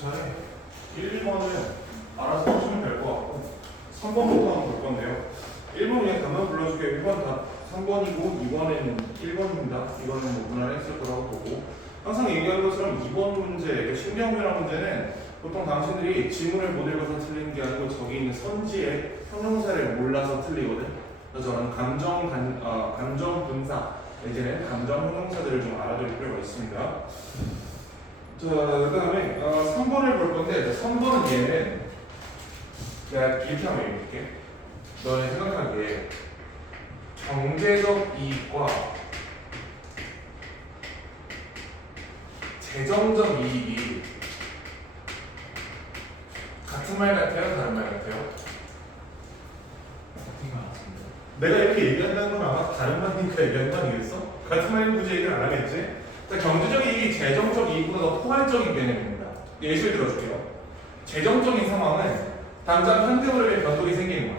차례 1, 2번은 알아서 보시면 될 것 같고 3번부터 한번 볼 건데요. 1번 그냥 단만 불러줄게요. 1번 다 3번이고 2번에는 1번입니다. 이거는 뭐 무난했을 거라고 보고 항상 얘기하는 것처럼 2번 문제, 신경변화 문제는 보통 당신들이 지문을 못 읽어서 틀린 게 아니고 저기 있는 선지의 형용사를 몰라서 틀리거든. 그래서 저는 감정 분사 이제는 감정 형용사들을 좀 알아둘 필요가 있습니다. 자, 그 다음에 3번을 볼 건데 3번은 얘는 내가 이렇게 한번 얘기해볼게. 너네 생각하기에 경제적 이익과 재정적 이익이 같은 말 같아요? 다른 말 같아요? 같은 거 같은데. 내가 이렇게 얘기한다는 건 아마 다른 말이니까 얘기하는 거 아니겠어? 같은 말이면 굳이 얘기를 안 하겠지? 자, 경제적 이익이 재정적 이익보다 더 포괄적인 개념입니다. 예시를 들어줄게요. 재정적인 상황은 당장 현재 흐름에 변동이 생기는 거야.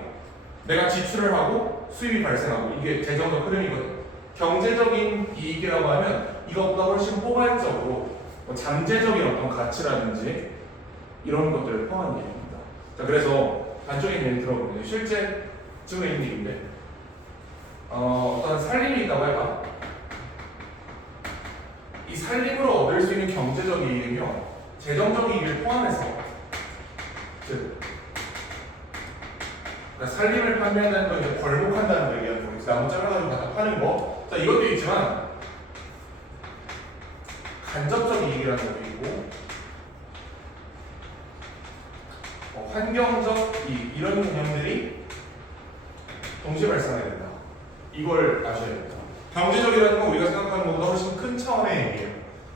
내가 지출을 하고 수입이 발생하고 이게 재정적 흐름이거든. 경제적인 이익이라고 하면 이것보다 훨씬 포괄적으로 뭐 잠재적인 어떤 가치라든지 이런 것들을 포함한 얘기입니다. 자, 그래서 단적인 예를 들어보면 실제 증에 있는 일인데 어떤 살림이 있다고 해봐. 이 살림으로 얻을 수 있는 경제적 이익은요, 재정적 이익을 포함해서 즉 그러니까 살림을 판매한다는 건 이제 벌목한다는 거 얘기하는 거예요. 나무 잘라가지고 갖다 파는 거. 자, 이것도 있지만 간접적 이익이라는 것도 있고 환경적 이익 이런 개념들이 동시에 발생해야 된다. 이걸 아셔야 됩니다. 경제적이라는 건 우리가 생각하는 것보다 훨씬 큰 차원의 얘기예요.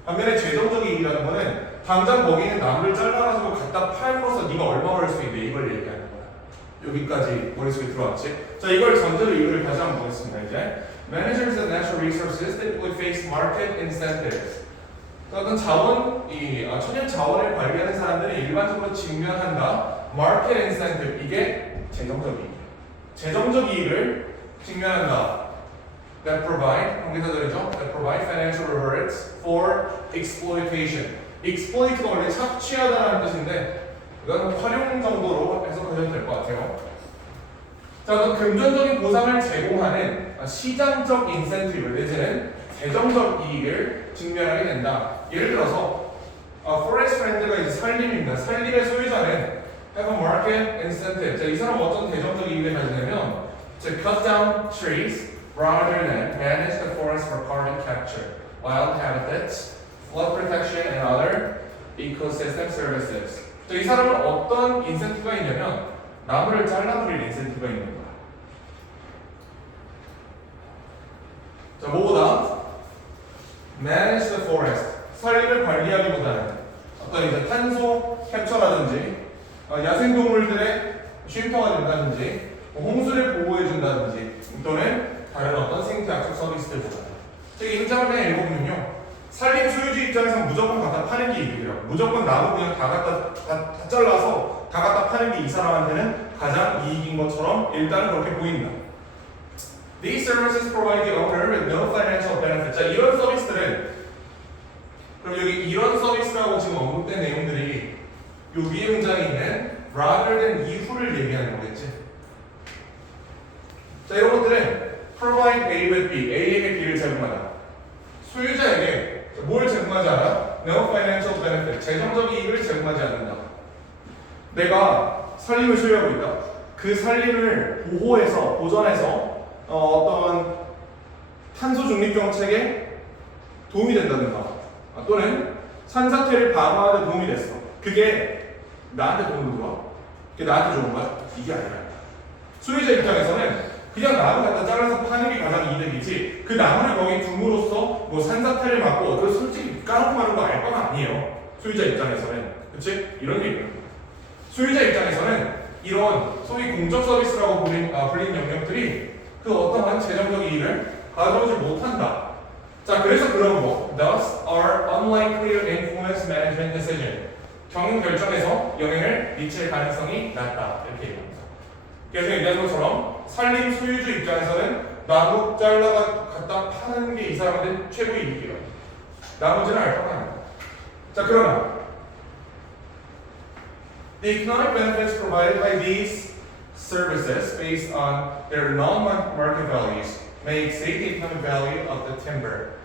반면에 재정적 이익이라는 거는 당장 거기 있는 나무를 잘라가지고 갖다 팔고서 네가 얼마 벌 수 있는데 이걸 얘기하는 거야. 여기까지 머릿속에 들어왔지? 자, 이걸 전제로 이유를 다시 한번 보겠습니다. 이제 Managers of natural resources that would face market incentives. 어떤 자원, 천연 자원을 관리하는 사람들이 일반적으로 직면한다. Market incentive, 이게 재정적 이익이에요. 재정적 이익을 직면한다. That provide, 관계사들이죠. That provide financial rewards for exploitation. exploit가 원래 착취하다라는 뜻인데 이건 활용 정도로 해석하셔도 될 것 같아요. 자, 어떤 금전적인 보상을 제공하는 시장적 인센티브 내지는 재정적 이익을 직면하게 된다. 예를 들어서 forest friend가 이제 살림입니다. 살림의 소유자는 have a market incentive. 자, 이 사람은 어떤 재정적 이익을 가지냐면 to cut down trees rather than manage the forest for carbon capture, wild habitats, flood protection, and other ecosystem services. 자, 이 사람은 어떤 인센티브가 있냐면 나무를 잘라버릴 인센티브가 있는 거야. 자, 뭐보다 manage the forest, 산림을 관리하기보다는 어떤 이제 탄소 캡처라든지 야생동물들의 쉼터가 된다든지 홍수를 보호해준다든지 또는 다른 어떤 생태학적 서비스들보다. 즉, 인장을 그냥 읽어보면요, 산림 소유주 입장에서 무조건 갖다 파는 게 이득이라고. 무조건 나무 그냥 다 잘라서 다 갖다 파는 게 이 사람한테는 가장 이익인 것처럼 일단은 그렇게 보인다. These services provide the owner with no financial benefit. 자, 이런 서비스들은, 그럼 여기 이런 서비스라고 지금 언급된 내용들이 요 위에 문장에 있는 rather than 이후를 얘기하는 거겠지. 자, 이런 것들은 provide A with B, A에게 B를 제공하다. 소유자에게 뭘 제공하지 않아? No financial benefit, 재정적 이익을 제공하지 않는다. 내가 산림을 소유하고 있다. 그 산림을 보호해서, 보존해서 어떤 탄소 중립 정책에 도움이 된다든가 또는 산사태를 방어하는 데 도움이 됐어. 그게 나한테 도움이 좋아? 그게 나한테 좋은 거야? 이게 아니라 소유자 입장에서는 그냥 나무 갖다 잘라서 파는 게 가장 이득이지 그 나무를 거기 둠으로써 뭐 산사태를 막고 그 솔직히 까놓고 마는 거 알 바가 아니에요. 소유자 입장에서는. 그치? 이런 얘기예요. 소유자 입장에서는 이런 소위 공적 서비스라고 불린 영역들이 그 어떠한 재정적 이익을 가져오지 못한다. 자, 그래서 그런 거 thus are unlikely to influence management decision. 경영 결정에서 영향을 미칠 가능성이 낮다. 이렇게 얘기합니다. 그래서 얘기한 것처럼 산림 소유주 입장에서는 나무 잘라가 갖다 파는 게 이 사람한테 최고의 이익이에요. 나머지는 알 바가 아닙니다. 자, 그러나 The economic benefits provided by these services based on their non-market values may exceed the economic value of the timber.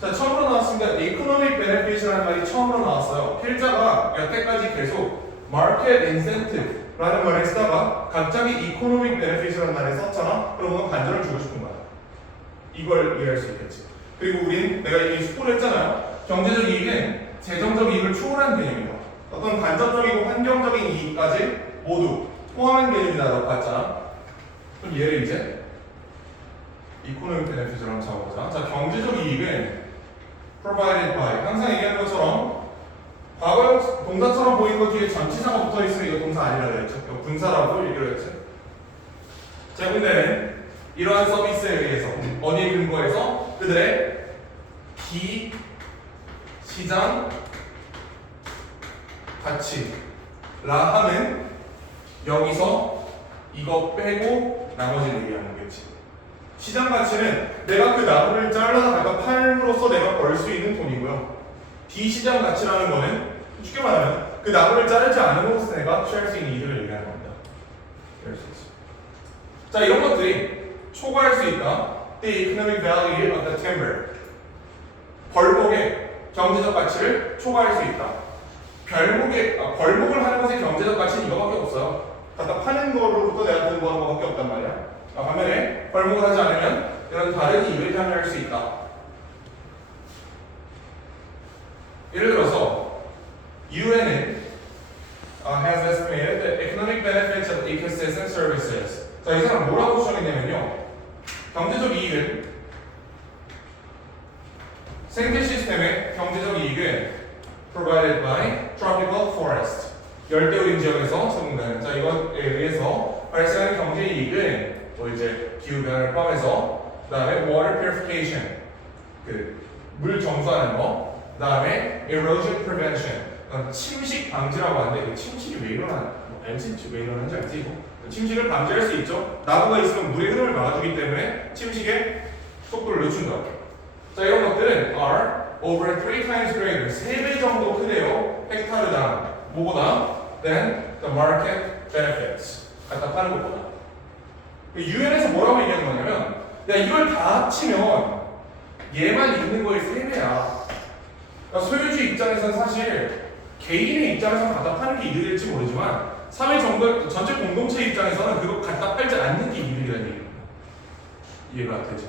자, 처음으로 나왔습니다. economic benefit이라는 말이 처음으로 나왔어요. 필자가 여태까지 계속 market incentive라는 말을 쓰다가 갑자기 economic benefit이라는 말을 썼잖아. 그러면 반전을 주고 싶은 거야. 이걸 이해할 수 있겠지. 그리고 우린 내가 이미 스포를 했잖아요. 경제적 이익은 재정적 이익을 초월한 개념이다. 어떤 간접적이고 환경적인 이익까지 모두 포함한 개념이다라고 봤잖아. 그럼 얘를 이제 economic benefit을 한번 잡아보자. 자, 경제적 이익은 provided by, 항상 얘기하는 것처럼 과거형 동사처럼 보이는 것 뒤에 전치사가 붙어 있으면 이거 동사 아니라고 했죠. 이거 분사라고 얘기를 했죠. 제공되는 이러한 서비스에 의해서 어디에 근거해서 그들의 비시장 가치라 하면 여기서 이거 빼고 나머지를 얘기하는 거겠지. 시장 가치는 내가 그 나무를 잘라서 갖다 팔므로써 내가 벌 수 있는 돈이고요. 비시장 가치라는 거는 쉽게 말하면 그 나무를 자르지 않음으로써 내가 취할 수 있는 이득을 얘기하는 겁니다. 이럴 수 있어. 자, 이런 것들이 초과할 수 있다. The economic value of the timber. 벌목의 경제적 가치를 초과할 수 있다. 벌목을 하는 것의 경제적 가치는 이거밖에 없어요. 갖다 파는 거로부터 내가 돈 버는 거밖에 없단 말이야. 반면에 벌목을 하지 않으면 이런 다른 이익을 향유할 수 있다. 예를 들어서 UN은 has estimated the economic benefits of ecosystem services. 자, 이 사람 뭐라고 추정했냐면요. 경제적 이익은 생태 시스템의 경제적 이익은 provided by tropical forest. 열대우림 지역에서 제공되는. 자, 이것에 의해서 발생하는 경제 이익은 또 이제 기후 변화를 포함해서 그다음에 water purification. 물 정수하는 거. 그다음에 erosion prevention. 침식 방지라고 하는데 그 침식이 왜 알지? 왜 일어나는지 알지? 이거? 침식을 방지할 수 있죠. 나무가 있으면 물의 흐름을 막아주기 때문에 침식의 속도를 늦춘다. 자, 이런 것들은 are over 3 times greater, 3배 정도 크대요. 헥타르당 뭐보다 than the market benefits. 갖다 파는 것보다. 유엔에서 뭐라고 얘기하는 거냐면 야, 이걸 다 합치면 얘만 있는 거의 3배야. 그러니까 소유주 입장에서는 사실 개인의 입장에서 갖다 파는 게 이득일지 모르지만 사회 정도 전체 공동체 입장에서는 그거 갖다 팔지 않는 게 이득이라는 얘기입니다. 이해가 되죠?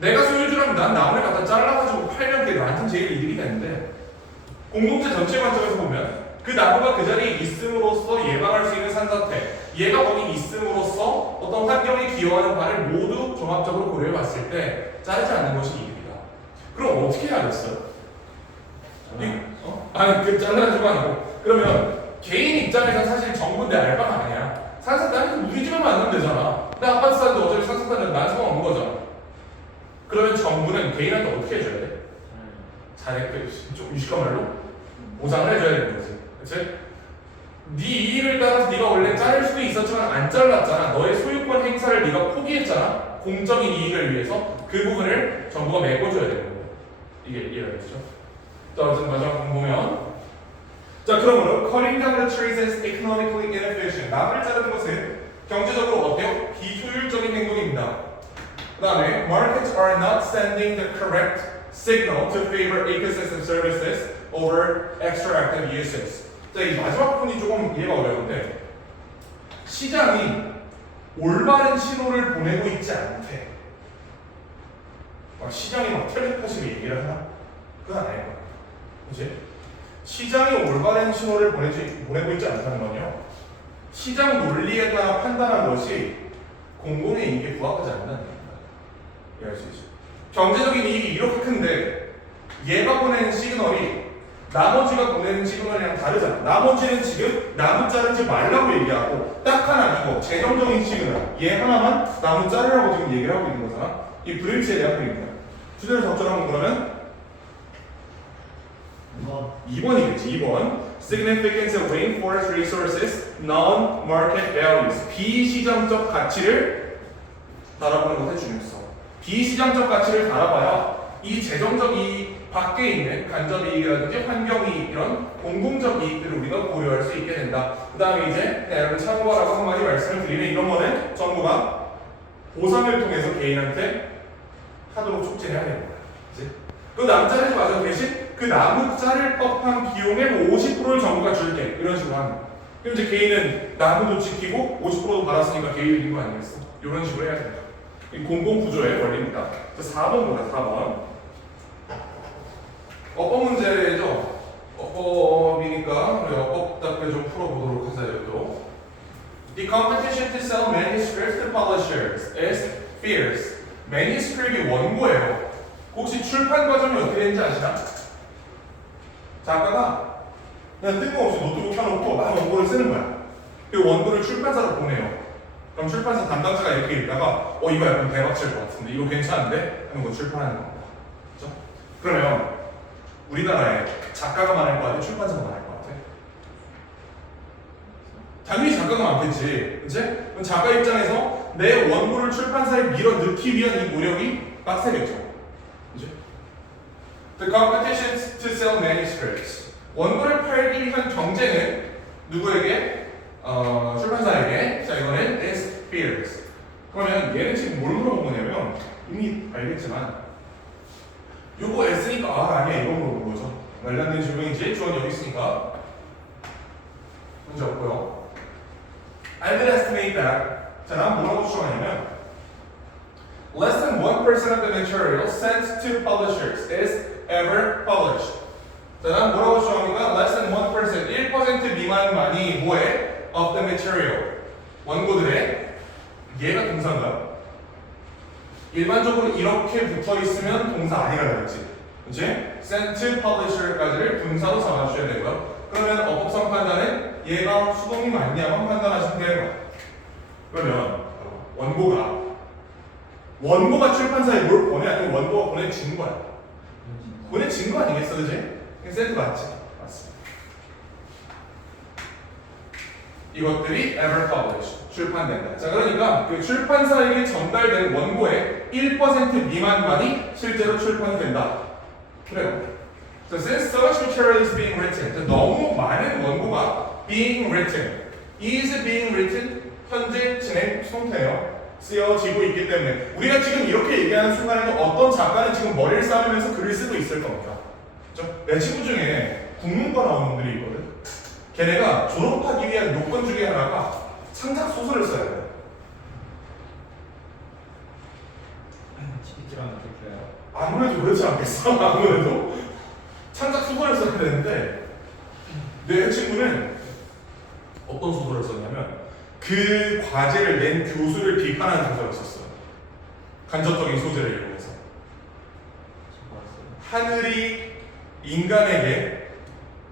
내가 소유주라면 난 나무를 갖다 잘라가지고 팔면 그게 나한테는 제일 이득이 되는데 공동체 전체 관점에서 보면 그 나무가 그 자리에 있음으로써 예방할 수 있는 산사태, 얘가 거기 있음으로써 어떤 환경에 기여하는 바를 모두 종합적으로 고려해 봤을 때 자르지 않는 것이 이득이다. 그럼 어떻게 해야겠어요? 아니, 그 잘라가지고 아니고 그러면 개인 입장에서 사실 정부는 내 알바가 아니야. 산사태 우리 집에 만나면 되잖아. 나 아파트 사는데 어차피 산사태는 난 상관없는 거잖아. 그러면 정부는 개인한테 어떻게 해줘야 돼? 잘해, 좀 유식한 말로 보상을 해줘야 되는 거지. 그치? 네 이익을 따라서 네가 원래 자를 수도 있었지만 안 잘랐잖아. 너의 소유권 행사를 네가 포기했잖아. 공적인 이익을 위해서 그 부분을 정부가 메꿔줘야 되는 거예요. 이게 이해가 되죠? 자, 어쨌든 마지막 보면 자, 그러므로 cutting down the trees is economically inefficient. 나무를 자르는 것은 경제적으로 어때요? 비효율적인 행동입니다. 그 다음에 markets are not sending the correct signal to favor ecosystem services over extractive uses. 자, 이 마지막 부분이 조금 이해가 어려운데 시장이 올바른 신호를 보내고 있지 않대. 시장이 막 텔레파시로 얘기를 하나? 그건 아닐 거야. 그치? 시장이 올바른 신호를 보내고 있지 않다는 건요. 시장 논리에 따라 판단한 것이 공공의 이익에 부합하지 않는다는 얘기입니다. 이해할 수 있죠. 경제적인 이익이 이렇게 큰데 얘가 보내는 시그널이 나머지가 보내는 시그널이랑 다르잖아. 나머지는 지금 나무 자르지 말라고 얘기하고 딱 하나 이거 재정적인 시그널 얘 하나만 나무 자르라고 지금 얘기를 하고 있는 거잖아. 이 브레이크에 대한 얘기입니다. 주제를 적절하면 그러면 2번이겠지. 2번 Significance of rainforest resources non-market values. 비시장적 가치를 달아보는 것의 중요성. 비시장적 가치를 달아봐야 이 재정적 이익 밖에 있는 간접 이익이라든지 환경이익 이런 공공적 이익들을 우리가 고려할 수 있게 된다. 그 다음에 이제 여러분 참고하라고 한마디 말씀을 드리면 이런 거는 정부가 보상을 통해서 개인한테 하도록 촉진해야 되는 거야. 그치? 그 나무 자르지 마자 대신 그 나무 자를 법한 비용의 50%를 정부가 줄게 이런 식으로 하는 거야. 그럼 이제 개인은 나무도 지키고 50%도 받았으니까 개인이 이긴 거 아니겠어? 이런 식으로 해야 된다. 이 공공구조의 원리입니다. 4번 보자. 4번. 어법 문제죠. 어법이니까 우리 어법 답변 좀 풀어보도록 하자요. 또. The competition to sell manuscripts to publishers is fierce. manuscript이 원고예요. 혹시 출판 과정이 어떻게 되는지 아시나? 작가가 그냥 뜬금없이 노트북 켜놓고 막 원고를 쓰는 거야. 그 원고를 출판사로 보내요. 그럼 출판사 담당자가 이렇게 읽다가 이거 약간 대박칠 것 같은데 이거 괜찮은데? 하는 거 출판하는 겁니다. 그렇죠? 그러면 우리나라에 작가가 많을 것 같아? 출판사가 많을 것 같아? 당연히 작가가 많겠지. 그치? 그럼 작가 입장에서 내 원고를 출판사에 밀어 넣기 위한 이 노력이 빡세겠죠. 그치? The competition to sell manuscripts. 원고를 팔기 위한 경쟁은 누구에게? 출판사에게. 자, 이거는 is fierce. 그러면 얘는 지금 뭘 물어본 거냐면 이미 알겠지만 요거 S니까 아니야 이거 물어본 거죠. 말도 안 되는 질문이지. 주어는 여기 있으니까 문제 없고요. I will estimate that. 자, 난 뭐라고 추정하냐면 less than 1% of the material sent to publishers is ever published. 자, 난 뭐라고 추정합니까? less than 1%, 1% 미만만이 뭐에? of the material. 원고들의 얘가 동사인가요? 일반적으로 이렇게 붙어 있으면 동사 아니라 그랬지. 그치? sent to publisher까지를 분사로 잡아주셔야 되고요. 그러면 어법성 판단은 얘가 수동이 맞냐만 판단하시면 되는 거야. 그러면 원고가 출판사에 뭘 보내? 아니면 원고가 보내진 거야? 보내진 거 아니겠어, 그치? sent 맞지? 맞습니다. 이것들이 ever published, 출판된다. 자, 그러니까 그 출판사에게 전달된 원고의 1% 미만만이 실제로 출판이 된다. 그래요. So since so much material is being written, 너무 많은 원고가 being written, is being written, 현재 진행 상태예요. 쓰여지고 있기 때문에 우리가 지금 이렇게 얘기하는 순간에는 어떤 작가는 지금 머리를 싸매면서 글을 쓰고 있을 겁니다. 그렇죠? 내 친구 중에 국문과 나오는 분들이 있거든. 걔네가 졸업하기 위한 요건 중에 하나가 창작 소설을 써야 돼요. 아무래도 그렇지 않겠어? 아무래도 창작 소설을 써야 되는데 내 친구는 어떤 소설을 썼냐면 그 과제를 낸 교수를 비판하는 소설을 썼어요. 간접적인 소재를 이용해서 하늘이 인간에게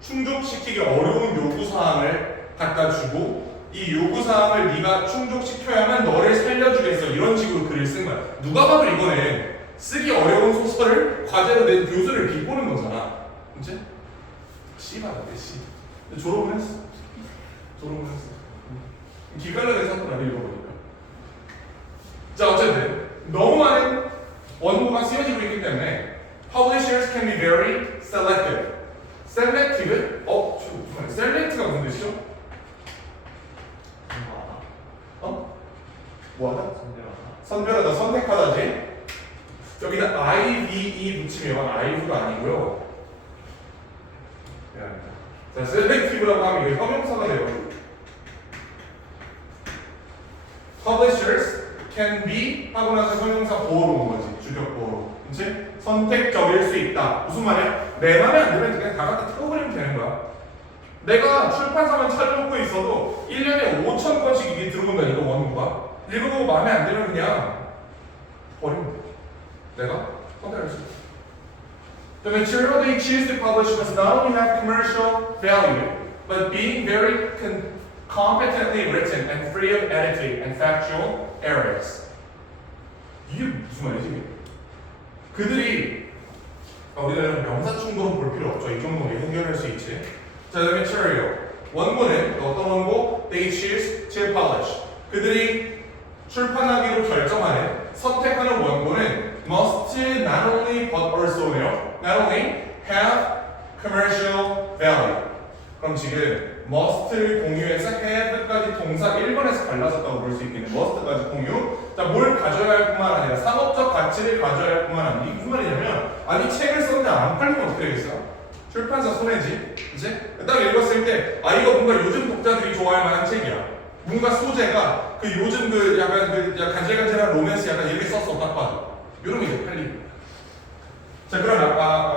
충족시키기 어려운 요구사항을 갖다 주고 이 요구사항을 네가 충족시켜야만 너를 살려주겠어 이런 식으로 글을 쓴 거야. 누가 봐도 이거는 쓰기 어려운 소설을 과제로 낸 교수를 비꼬는 거잖아. 그치? 씨발한데 씨. 졸업을 했어. 기깔나게 샀구나 읽어보니까. 자, 어쨌든 너무 많은 원고가 쓰여지고 있기 때문에 publishers can be very selective. selective? select가 무슨 뜻이죠? 뭐하다? 선별하다, 선택하다지. 여기다 IVE 붙이면 IV가 아니고요. 자, selective라고 하면 이게 형용사가 돼요. Publishers can be 하고 나서 형용사 보호로 온 거지. 주격 보호로. 그치? 선택적일 수 있다. 무슨 말이야? 내 맘에 안 들면 그냥 다 갖다 틀어버리면 되는 거야. 내가 출판사만 차려놓고 있어도 1년에 5,000건씩 이게 들어온다 이거 원고가. 읽어보고 마음에 안 들면 그냥 버리면 돼. 내가 선택할 수 있어. The material they choose to publish must not only have commercial value, but being very competently written and free of editing and factual errors. 이게 무슨 말이지? 그들이 우리가 명사 충돌은 볼 필요 없죠. 이 정도는 해결할 수 있지. 자, the material. 원고는 어떤 원고? They choose to publish. 그들이 출판하기로 결정하는 선택하는 원고는 must not only but 뭐예요? Not only have commercial value. 그럼 지금 must를 공유해서 have까지 동사 1번에서 갈라졌다고 볼 수 있겠네. must까지 공유. 자, 뭘 가져야 할 뿐만 아니라 상업적 가치를 가져야 할 뿐만 아니라 이게 무슨 말이냐면 아니 책을 썼는데 안 팔리면 어떻게 되겠어요? 출판사 손해지. 그치? 딱 읽었을 때 아 이거 뭔가 요즘 독자들이 좋아할 만한 책이야. 뭔가 소재가 그 요즘 그 약간 그 간질간질한 로맨스 약간 이렇게 썼어 딱 봐도. 이러면 이제 팔립니다. 자 그럼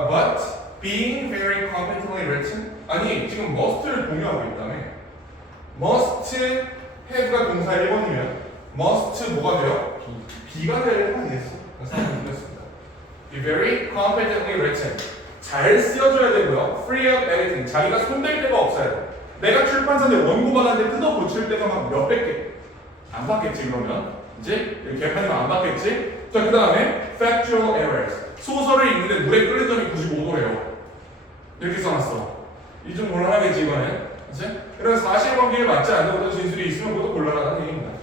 but being very competently written 아니 지금 must를 공유하고 있다며 must have가 동사 1번이면 must 뭐가 돼요? B가 되는 거 아니겠어? 상황이 틀렸습니다. Be very competently written 잘 쓰여줘야 되고요. Free of editing 자기가 손댈 데가 없어야 돼. 내가 출판사인데 원고 받았는데 뜯어 고칠 때가 막 몇백 개 안 받겠지 그러면 이제 개판이면 안 받겠지. 자 그 다음에 factual errors 소설을 읽는데 물에 끓는 점이 95도래요. 이렇게 써놨어. 이 좀 곤란하겠지 이거는. 그치? 이런 사실관계에 맞지 않는 어떤 진술이 있으면 그것도 곤란하다는 얘기입니다.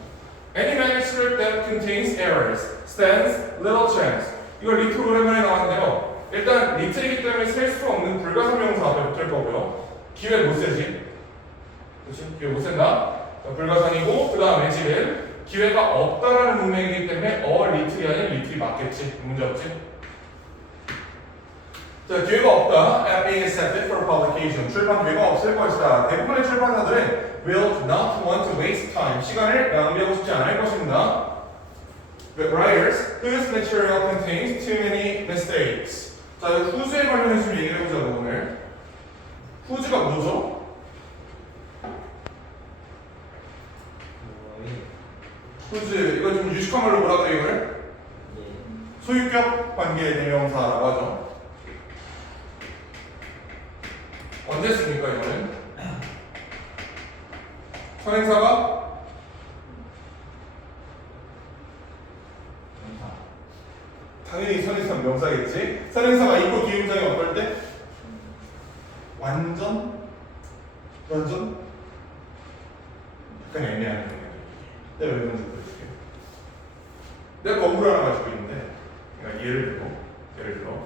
Any manuscript that contains errors stands little chance. 이거 리틀 오랜만에 나왔는데요. 일단 리틀이기 때문에 셀 수 없는 불가사명사 앞에 붙을 거고요. 기회 못 세지. 그치? 기회 못 센다. 불가산이고 그 다음에 지금 기회가 없다라는 문맥이기 때문에 리틀이 아닌 리틀이 맞겠지. 문제 없지? 자, 기회가 없다. At being accepted for publication. 출판 기회가 없을 것이다. 대부분의 출판사들은 will not want to waste time. 시간을 낭비하고 싶지 않을 것입니다. The writers whose material contains too many mistakes. 자, 후즈에 관련해서 좀 얘기를 해보자고 오늘. 후즈가 뭐죠? 후즈 이거 좀 유식한 말로 뭐라 그래요 이걸? 소유격 관계 대명사라고 하죠. 언제 씁니까 이거는? 선행사가 당연히 선행사 명사겠지. 선행사가 있고 뒤음장이 어떨 때? 완전? 약간 애매한 거예요. 내가 왜 그런지 보여줄게요. 내가 건물 하나 가지고 있는데 그러니까 예를 들어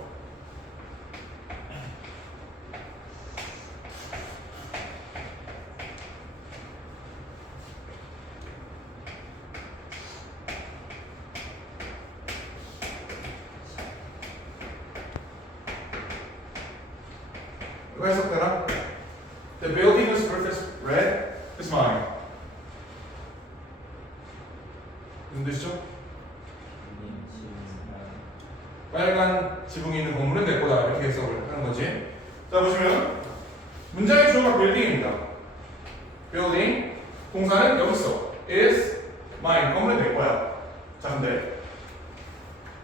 이거 해석되나? The building whose roof is red is mine. 무슨 뜻이죠? 빨간 지붕이 있는 건물은 내 거다 이렇게 해석을 하는 거지. 자 보시면 문장의 주어가 building입니다. building 동사는 여기 있어. is mine 건물은 내 거야. 자 근데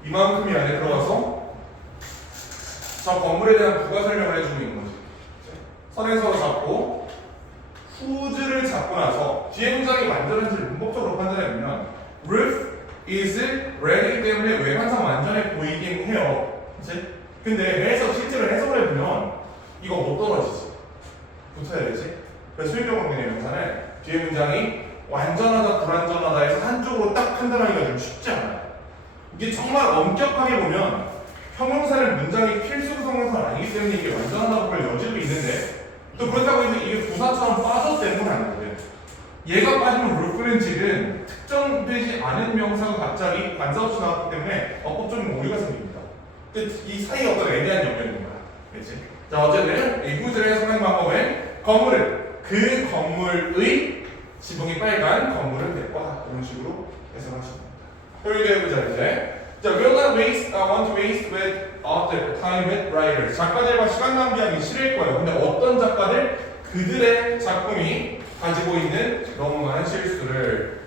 이만큼이 안에 들어가서 저 건물에 대한 부가 설명을 해주고 있는 거지. 선행사로 잡고 whose를 잡고 나서 뒤에 문장이 완전한지를 문법적으로 판단해보면 roof is red이기 때문에 외관상 완전해 보이긴 해요. 그치? 근데 실제로 해석을 해보면 이거 못 떨어지지. 붙어야 되지. 그래서 소유격 관계 대명사는 뒤에 문장이 완전하다 불완전하다 해서 한쪽으로 딱 판단하기가 좀 쉽지 않아요. 이게 정말 엄격하게 보면 형용사는 문장이 필수 구성명사가 아니기 때문에 이게 완전하다고 볼 여지도 있는데 또 그렇다고 해서 이게 부사처럼 빠져도 되는 건 아니거든. 얘가 빠지면 루프는 지금 특정되지 않은 명사가 갑자기 관사 없이 나왔기 때문에 어법적인 오류가 생깁니다. 근데 이 사이에 어떤 애매한 연결인 거야. 그렇지? 자 어쨌든 이 후즈를 해석하는 방법은 건물은 그 건물의 지붕이 빨간 건물은 내 거다. 이런 식으로 해석하시면 됩니다. 그럼 이거 해보자 이제. 자, will not want to waste with author, time with writers. 작가들과 시간 낭비하기 싫을 거예요. 근데 어떤 작가들? 그들의 작품이 가지고 있는 너무 많은 실수를.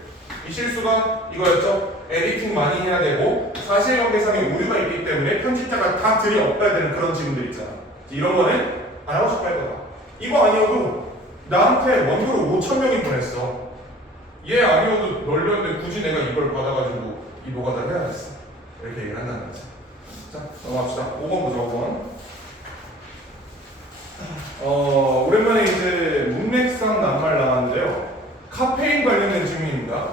이 실수가 이거였죠. 에디팅 많이 해야 되고 사실관계상의 오류가 있기 때문에 편집자가 다 들이엎어야 되는 그런 지문들 있잖아. 이런 거는 안 하고 싶어 할 거다. 이거 아니어도 나한테 원고를 5,000명이 보냈어. 얘 아니어도 널렸는데 굳이 내가 이걸 받아가지고 이 노가다를 해야겠어. 이렇게 얘기를 한다는 거죠. 자, 넘어갑시다. 5번 보죠, 5번. 오랜만에 이제 문맥상 낱말 나왔는데요. 카페인 관련된 질문입니다.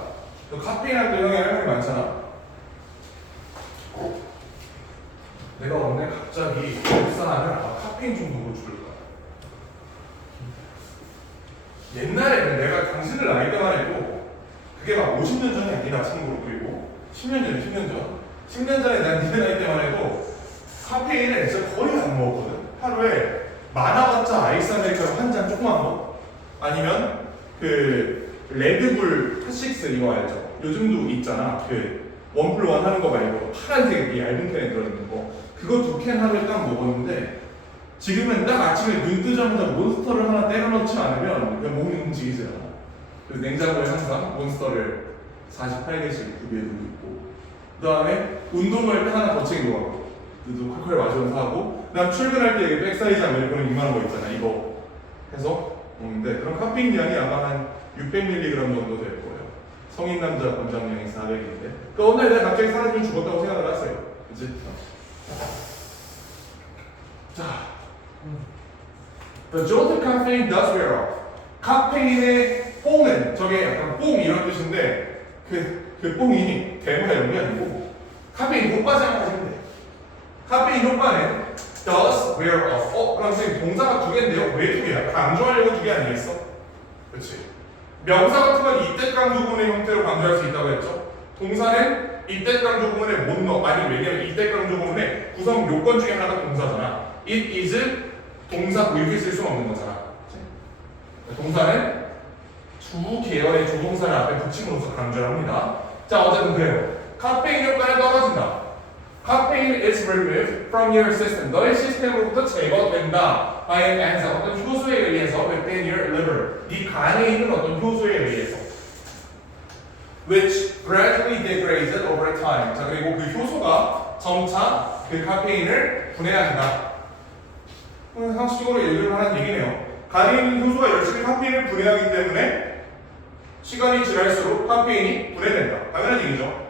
너 카페인 할 때 형이 할 말이 많잖아. 내가 오늘 갑자기 복사하면 아마 카페인 중독으로 죽을 거야. 옛날에 내가 당신을 나이 때만 해도 그게 막 50년 전이 아니라 참고로 그리고 10년 전에 10년 전 10년 전에 난 니네 나이 때만 해도 카페인을 진짜 거의 안 먹었거든. 하루에 많아봤자 아이스 아메리카노 한 잔 조그만 거 아니면 그 레드불 핫식스 이거 알죠? 요즘도 있잖아. 그 원플1 하는 거 말고 파란색 얇은 캔에 들어있는 거 그거 2캔 하루에 딱 먹었는데 지금은 딱 아침에 눈 뜨자마자 몬스터를 하나 때려 넣지 않으면 그냥 몸이 움직이지 않아. 그래서 냉장고에 항상 몬스터를 48개씩 구비해 두고 있고 그 다음에 운동을 하나 더 챙겨가고 눈도 콸콸 마시면서 하고 그 다음 출근할 때 여기 백사이즈 아메리카노 이만한 거 있잖아. 이거 해서 먹는데 그럼 카페인 양이 아마 한 600mg 정도 될 거예요. 성인 남자 권장량이 400인데 그러니까 어느 날 내가 갑자기 사람이 죽었다고 생각을 하세요. 그치? 자, The jolted caffeine does wear off. 카페인의 뽕은 저게 약간 뽕 이런 뜻인데 그 뽕이 대마 이런 게 아니고 카페인 효과 생각하시면 돼. 카페인 효과는 does wear off. 그럼 지금 동사가 2개인데요. 왜 2개야? 강조하려고 2개 아니겠어? 그렇지. 명사 같은 건 이때 강조 구문의 형태로 강조할 수 있다고 했죠. 동사는 이때 강조 구문에 못 넣어. 아니 왜냐면 이때 강조 구문의 구성 요건 중에 하나가 동사잖아. It is 동사 이렇게 쓸 수는 없는 거잖아. 동사는 주 계열의 조동사를 앞에 붙임으로써 강조를 합니다. 자 어쨌든 그래요. 카페인 효과는 떨어진다. Caffeine is removed from your system. 너의 시스템으로부터 제거된다. by an enzyme. 어떤 효소에 의해서 within your liver. 네 간에 있는 어떤 효소에 의해서. Which gradually degrades it over time. 자 그리고 그 효소가 점차 그 카페인을 분해한다. 상식적으로 얘기를 하는 얘기네요. 간에 있는 효소가 열심히 카페인을 분해하기 때문에 시간이 지날수록 카페인이 분해된다. 당연한 얘기죠.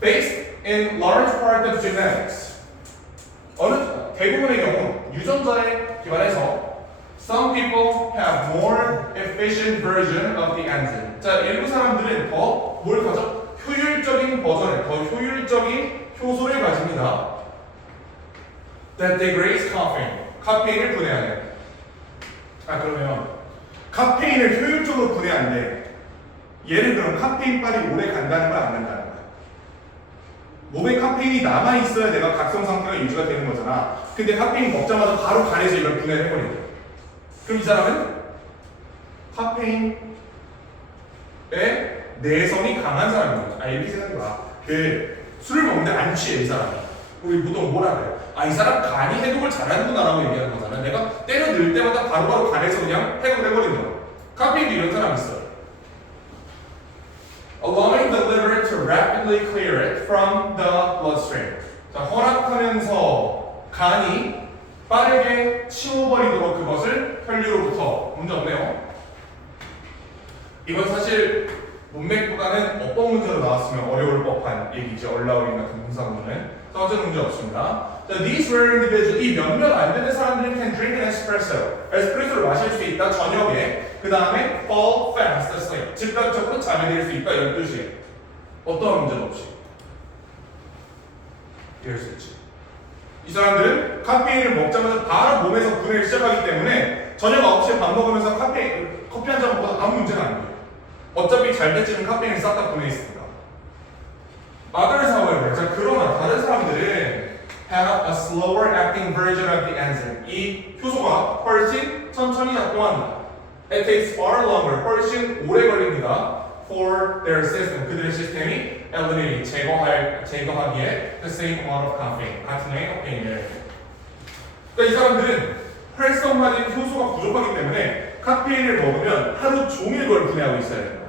Based in large part of genetics. 대부분의 경우 유전자에 기반해서 some people have more efficient version of the enzyme. 자, 일부 사람들은 더 뭘 가져? 효율적인 버전을, 더 효율적인 효소를 가집니다. That degrades caffeine. 카페인을 분해하는. 그러면 카페인을 효율적으로 분해하는데 얘를 그럼 카페인 빨이 오래 간다는 걸 안 간다는 거야. 몸에 카페인이 남아있어야 내가 각성 상태가 유지가 되는 거잖아. 근데 카페인 먹자마자 바로 간에서 이걸 분해를 해버린다. 그럼 이 사람은 카페인에 내성이 강한 사람인 거죠. 이렇게 생각해봐. 술을 먹는데 안 취해 이 사람이. 우리 보통 뭐라 그래요? 이 사람 간이 해독을 잘하는구나 라고 얘기하는 거잖아. 내가 때려 넣을 때마다 바로바로 간에서 그냥 해독을 해버린다. 카페인도 이런 사람 있어요. Allowing the liver to rapidly clear it from the bloodstream. 자, 허락하면서 간이 빠르게 치워버리도록 그것을 혈류로부터. 문제 없네요. 이건 사실 문맥보다는 어법 문제로 나왔으면 어려울 법한 얘기죠. 얼라우링 같은 문사구문은. 자, 어쨌든 문제 없습니다. 자, these rare individuals, 이 몇몇 안 되는 사람들이 can drink an espresso. 에스프레소를 마실 수 있다, 저녁에. 그 다음에 fall fast asleep. 즉각적으로 잠이 들 수 있다, 12시에. 어떠한 문제도 없이. 이럴 수 있지. 이 사람들은 카페인을 먹자마자 바로 몸에서 분해를 시작하기 때문에 저녁 9시에 밥 먹으면서 커피 한 잔 먹어도 아무 문제가 아니에요. 어차피 잘 때쯤은 카페인을 싹 다 분해했습니다. Others, however, 자 그러나 다른 사람들은 have a slower acting version of the enzyme. 이 효소가 훨씬 천천히 작동한다. It takes far longer, 훨씬 오래 걸립니다. For their system, 그들의 시스템이 eliminate, 제거하기에 the same amount of caffeine, 같은 양의 카페인을. 그러니까 이 사람들은 활성화된 효소가 부족하기 때문에 카페인을 먹으면 하루 종일 그걸 분해하고 있어야 돼요.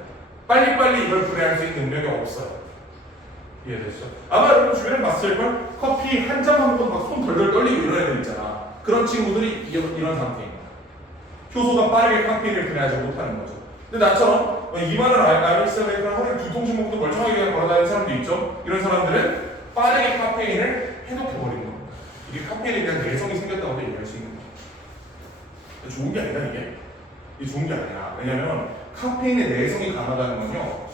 빨리빨리 이걸 분해할 수 있는 능력이 없어요. 이해되시죠? 아마 여러분 주변에 봤을걸? 커피 한 잔만 먹어도 막 손 덜덜 떨리고 이런 애들 있잖아. 그런 친구들이 이런 상태입니다. 효소가 빠르게 카페인을 분해하지 못하는 거죠. 근데 나처럼 이만한 아이스 아메리카노 하루에 2통씩 먹고도 멀쩡하게 그냥 걸어다니는 사람도 있죠. 이런 사람들은 빠르게 카페인을 해독해버리는 겁니다. 이게 카페인에 대한 내성이 생겼다고 얘기할 수 있는 거죠. 좋은 게 아니다 이게 좋은 게 아니야. 왜냐면 카페인의 내성이 강하다는 건요,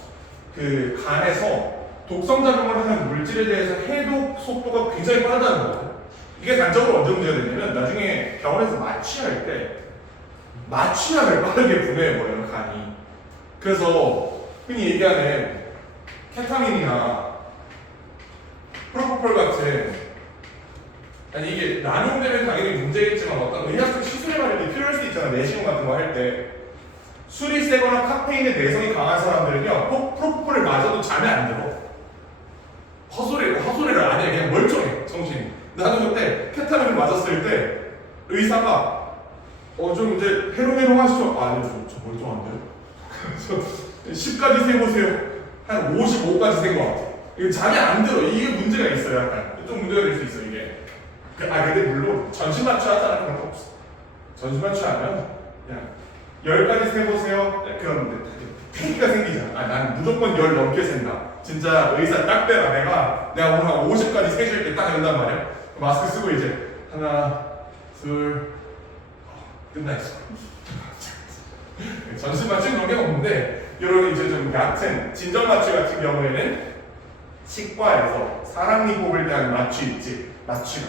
그 간에서 독성작용을 하는 물질에 대해서 해독 속도가 굉장히 빠르다는 거거든. 이게 단적으로 언제 문제가 되냐면 나중에 병원에서 마취할 때 마취약을 빠르게 분해해버려요, 간이. 그래서 흔히 얘기하는 케타민이나 프로포폴 같은, 아니 이게 남용되면 당연히 문제겠지만 어떤 의학적 시술에 말일 때 필요할 수 있잖아. 내시경 같은 거 할 때 술이 세거나 카페인의 내성이 강한 사람들은요 프로포폴을 맞아도 잠이 안 들어. 헛소리를 안 해. 그냥 멀쩡해 정신이. 나도 그때 케타민을 맞았을 때 의사가 좀 이제 해롱해롱 하시죠? 아니요 저 멀쩡한데요? 저 10까지 세보세요. 한 55까지 센 것 같아. 이거 잠이 안 들어. 이게 문제가 있어요. 약간 좀 문제가 될 수 있어 이게. 근데 물론 전신마취 하잖아. 그런 거 없어. 전신마취 하면 그냥 10까지 세보세요. 그럼 패기가 생기잖아. 난 무조건 10 넘게 센다. 진짜 의사 딱 대라. 내가 오늘 한 50까지 세줄게 딱 이런단 말이야. 마스크 쓰고 이제 하나 둘 끝나 있어. 전신마취 그런 게 없는데 이런 이제 좀 얕은 진정마취 같은 경우에는 치과에서 사람이 뽑을 때 하는 마취 있지. 마취가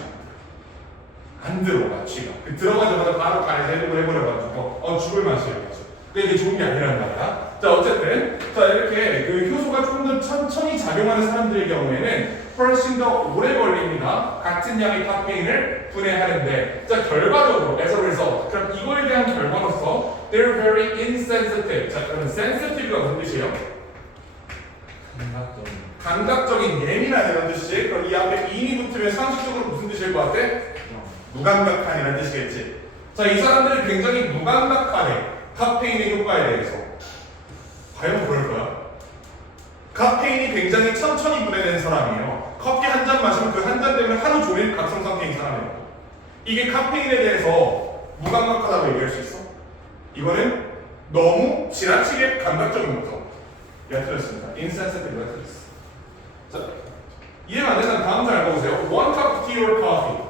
안 들어. 마취가 들어가자마자 바로 간에서 해버려가지고 죽을 맛이에요. 근데 이게 좋은 게 아니란 말이야. 자 어쨌든 자 이렇게 그 효소가 조금 더 천천히 작용하는 사람들의 경우에는 훨씬 더 오래 걸립니다. 같은 양의 카페인을 분해하는데 자 결과적으로 as a result 그럼 이거에 대한 결과로서 they're very insensitive. 자 그러면 sensitive가 무슨 뜻이에요? 감각적인 예민한 이런 뜻이지. 그럼 이 앞에 in이 붙으면 상식적으로 무슨 뜻일 것 같아? 무감각한 이런 뜻이겠지. 자 이 사람들이 굉장히 무감각하네. 카페인의 효과에 대해서. 과연 그럴 거야? 카페인이 굉장히 천천히 분해되는 사람이에요. 커피 한 잔 마시면 그 한 잔 때문에 하루 종일 각성 상태인 사람이에요. 이게 카페인에 대해서 무감각하다고 얘기할 수 있어? 이거는 너무 지나치게 감각적인 거죠. 얘가 틀렸습니다. insensitive 틀렸어. 자, 이해가 안 되면 다음 잘 읽어보세요. One cup of tea or coffee.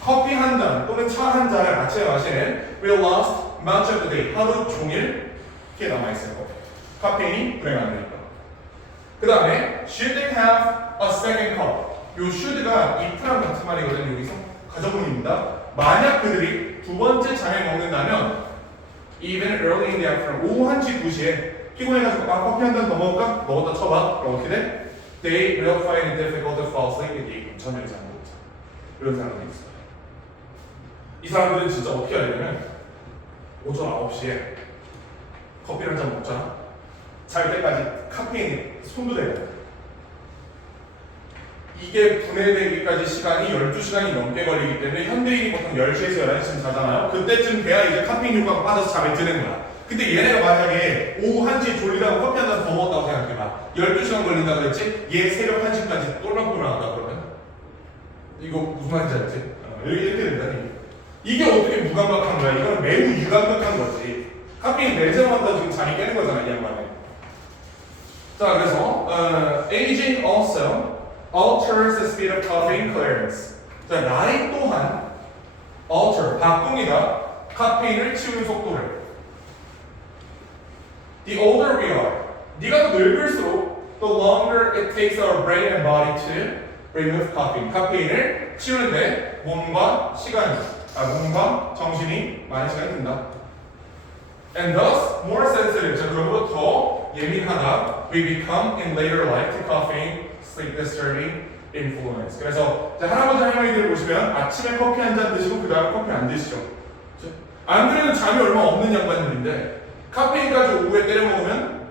커피 한 잔 또는 차 한 잔을 아침에 마시는 will last much of the day. 하루 종일 이렇게 남아있어요. 카페인이 분해가 안 되니까. 그 다음에 should they have a second cup. 요 should가 if랑 같은 말이거든요. 여기서 가정문입니다. 만약 그들이 두 번째 잔을 먹는다면 even early in the afternoon 오후 1시 2시에 피곤해가지고 커피 한 잔 더 먹을까? 먹었다 쳐봐. 그럼 어떻게 돼? They will find it difficult to fall asleep in the evening. 저녁에 잠 못 자. 이런 사람들이 있어요. 이 사람들은 진짜 어떻게 해야 되냐면 오전 9시에 커피를 한 잔 먹잖아. 잘 때까지 카페인에 손도 대요. 이게 분해되기까지 시간이 12시간이 넘게 걸리기 때문에 현대인이 보통 10시에서 11시쯤 자잖아요. 그때쯤 돼야 이제 카페인 효과가 빠져서 잠에 드는 거야. 근데 얘네가 만약에 오후 1시에 졸리다고 커피 한 잔 더 먹었다고 생각해봐. 12시간 걸린다고 그랬지? 얘 새벽 1시까지 똘랑똘랑하다 그러면? 이거 무슨 말인지 알지? 이렇게 된다니. 이게 어떻게 무감각한 거야? 이거는 매우 유감각한 거지. 카페인 냄새만 맡아도 지금 잠이 깨는 거잖아, 이 양반에. 자, 그래서 aging also alters the speed of caffeine clearance. 자, 나이 또한 alter, 바꿉니다. 카페인을 치우는 속도를. The older we are, 네가 더 늙을수록 the longer it takes our brain and body to remove caffeine. 카페인을 치우는데 몸과 정신이 많은 시간이 든다. And thus more sensitive. 자, 그러므로 더 예민하다. We become in later life to caffeine, sleep disturbing influence. 그래서 할아버지 할머니들 보시면 아침에 커피 한 잔 드시고 그 다음에 커피 안 드시죠. 안 그래도 잠이 얼마 없는 양반들인데 카페인까지 오후에 때려 먹으면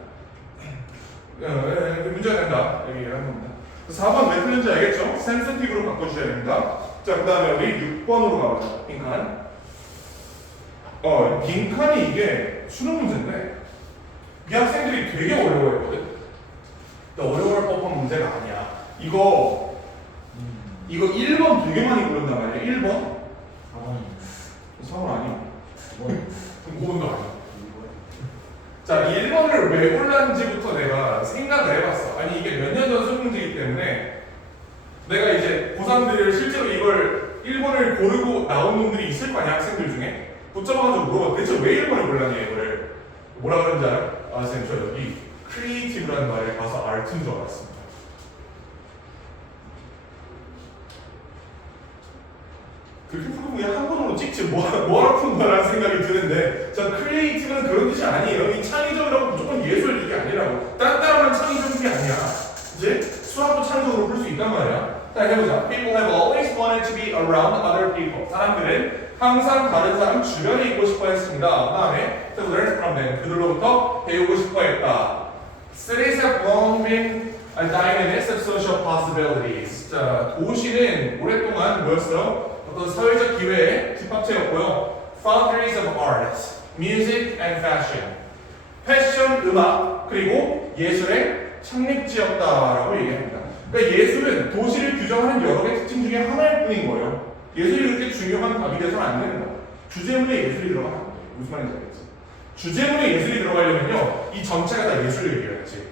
문제가 된다. 여기 얘기를 한 겁니다. 4번 왜 틀린지 알겠죠? 센시티브로 바꿔주셔야 됩니다. 자, 그 다음에 우리 6번으로 가보죠. 빈칸. 빈칸이 이게 수능 문제인데 이 학생들이 되게 어려워했거든. 어려울 법한 문제가 아니야. 이거 1번 되게 많이 고른단 말이야. 1번? 4번 아니야. 5번도 아니야. 자, 1번을 왜 골랐는지부터 내가 생각을 해봤어. 아니 이게 몇 년 전 수능 문제이기 때문에 내가 이제 고3들을 실제로 이걸 1번을 고르고 나온 놈들이 있을 거 아니야, 학생들 중에. 붙잡아가지고 물어봐. 대체 왜 1번을 골랐냐 이거를. 뭐라 그런지 알아? 선생님 저 여기 크리에이티브라는 말을 봐서 아트인 줄 알았습니다. 그렇게 풀고 그냥 한 번으로 찍지 뭐하러 푼 거라는 생각이 드는데 자 크리에이티브는 그런 뜻이 아니에요. 이 창의적이라고 무조건 예술 이게 아니라고 딴따라만 창의적인 게 아니야. 이제 수학도 창의적으로 풀 수 있단 말이야. 자 해보자. People have always wanted to be around other people. 사람들은 항상 다른 사람 주변에 있고 싶어 했습니다. 그 다음에 to learn from them. 그들로부터 배우고 싶어 했다. Cities have long been a dynamics of social possibilities. 자 도시는 오랫동안 뭐였어요? 어떤 사회적 기회의 집합체였고요. Foundries of art, music and fashion. 패션, 음악, 그리고 예술의 창립지였다라고 얘기합니다. 그러니까 예술은 도시를 규정하는 여러 개의 특징 중에 하나일 뿐인 거예요. 예술이 그렇게 중요한 답이 돼서는 안 되는 거예요. 주제문에 예술이 들어가면 안 돼요. 무슨 말인지 알겠지? 주제문에 예술이 들어가려면요, 이 전체가 다 예술 얘기였지.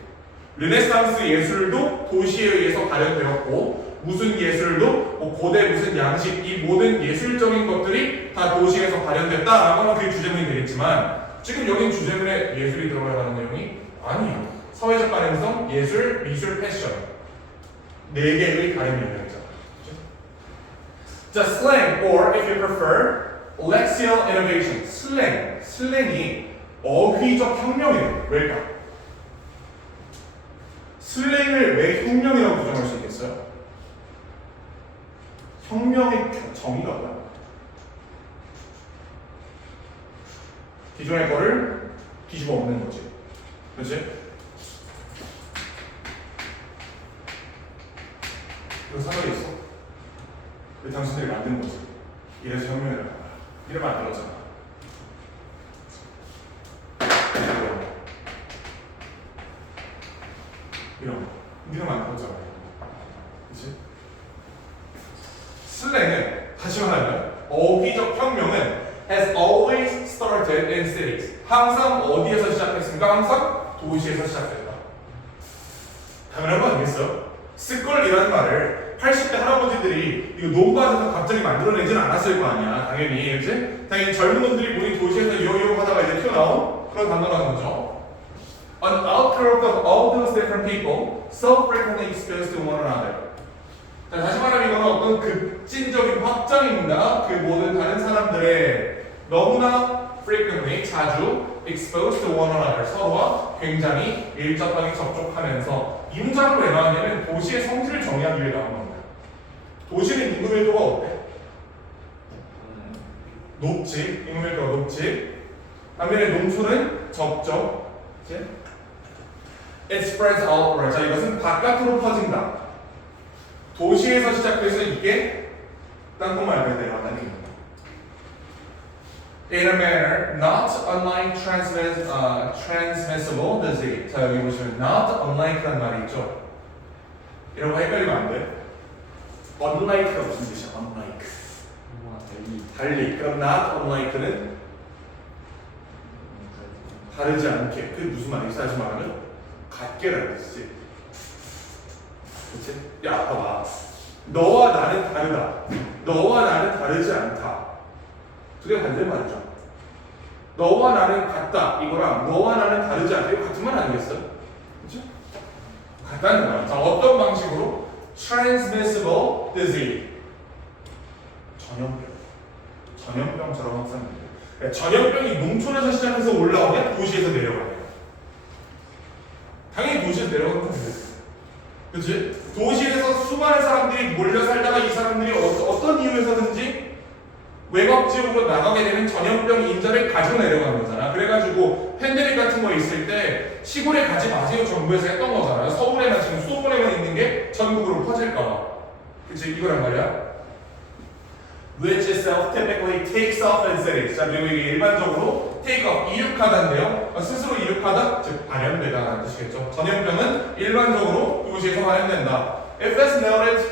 르네상스 예술도 도시에 의해서 발현되었고, 무슨 예술도 뭐 고대 무슨 양식 이 모든 예술적인 것들이 다 도시에서 발현됐다라고 하면 그게 주제문이 되겠지만 지금 여긴 주제문에 예술이 들어가는 내용이 아니에요. 사회적 가능성, 예술, 미술, 패션 4개의 다른 영역이잖아. 자, slang or if you prefer lexical innovation. 슬랭이 어휘적 혁명이에요. 왜일까? 슬랭을 왜 혁명이라고 부정할 수 있겠어요? 혁명의 정의가 뭐야? 기존의 거를 뒤집어 엎는 거지. 그렇지? 이거 사설이 있어? 왜 당신들이 만든 거지? 이래서 혁명이라고 한 거야. 이러면 안 들었잖아. 이런 거. 이러면 안 들었잖아. 그렇지? 슬랭은 다시 말하면 어휘적 혁명은 has always started in cities. 항상 어디에서 시작했습니까? 항상 도시에서 시작했다. 당연한 거 아니겠어요? 스컬이라는 말을 80대 할아버지들이 이거 농가에서 갑자기 만들어내지는 않았을 거 아니야. 당연히, 그치? 당연히 젊은 놈들이 우리 도시에서 요요 하다가 이제 튀어나온 그런 단어라는 거죠. An outgrowth of all those different people so frequently exposed to one another. 자, 다시 말하면 이거는 어떤 급진적인 확장입니다. 그 모든 다른 사람들의 너무나 frequently, 자주 exposed to one another, 서로와 굉장히 밀접하게 접촉하면서 이 문장을 왜 나왔냐면 도시의 성질을 정의하기 위해 나온 겁니다. 도시는 인구 밀도가 어때? 높지. 인구 밀도가 높지. 반면에 농촌은 적죠. 그치? It spreads outward. 자, 이것은 바깥으로 퍼진다. 도시에서 시작해서 이게 땅콩말에 내려가는 겁니다. In a manner not unlike transmissible disease. 자, 여기 보시면 not unlike란 말이 있죠. 이런 거 헷갈리면 안 돼. unlike가 무슨 뜻이야? unlike. 달리. 그럼 not unlike는 다르지 않게. 그게 무슨 말이지? 다시 말하면 같게라는 뜻이지. 그치? 야, 봐봐. 너와 나는 다르다. 너와 나는 다르지 않다. 두 개 반대말이죠. 너와 나는 같다. 이거랑 너와 나는 다르지 않다. 이거 같은 말 아니겠어요? 그치? 같다는 거야. 자, 어떤 방식으로? Transmissible disease. 전염병처럼 확산돼요. 전염병이 농촌에서 시작해서 올라오냐? 도시에서 내려가냐? 당연히 도시에서 내려가는 건 되겠어요. 그치? 도시에서 수많은 사람들이 몰려 살다가 이 사람들이 어떤 이유에서든지 외곽 지역으로 나가게 되면 전염병 인자를 가지고 내려가는 거잖아. 그래가지고 팬데믹 같은 거 있을 때 시골에 가지 마세요 정부에서 했던 거잖아요. 서울에나 지금 수도권에만 있는 게 전국으로 퍼질까봐. 그치? 이거란 말이야. Which itself typically takes off in cities. 자, 그리고 이게 일반적으로 take off, 이륙하다인데요. 스스로 이륙하다, 즉 발현되다라는 뜻이겠죠. 전염병은 일반적으로 도시에서 발현된다. If it's noted,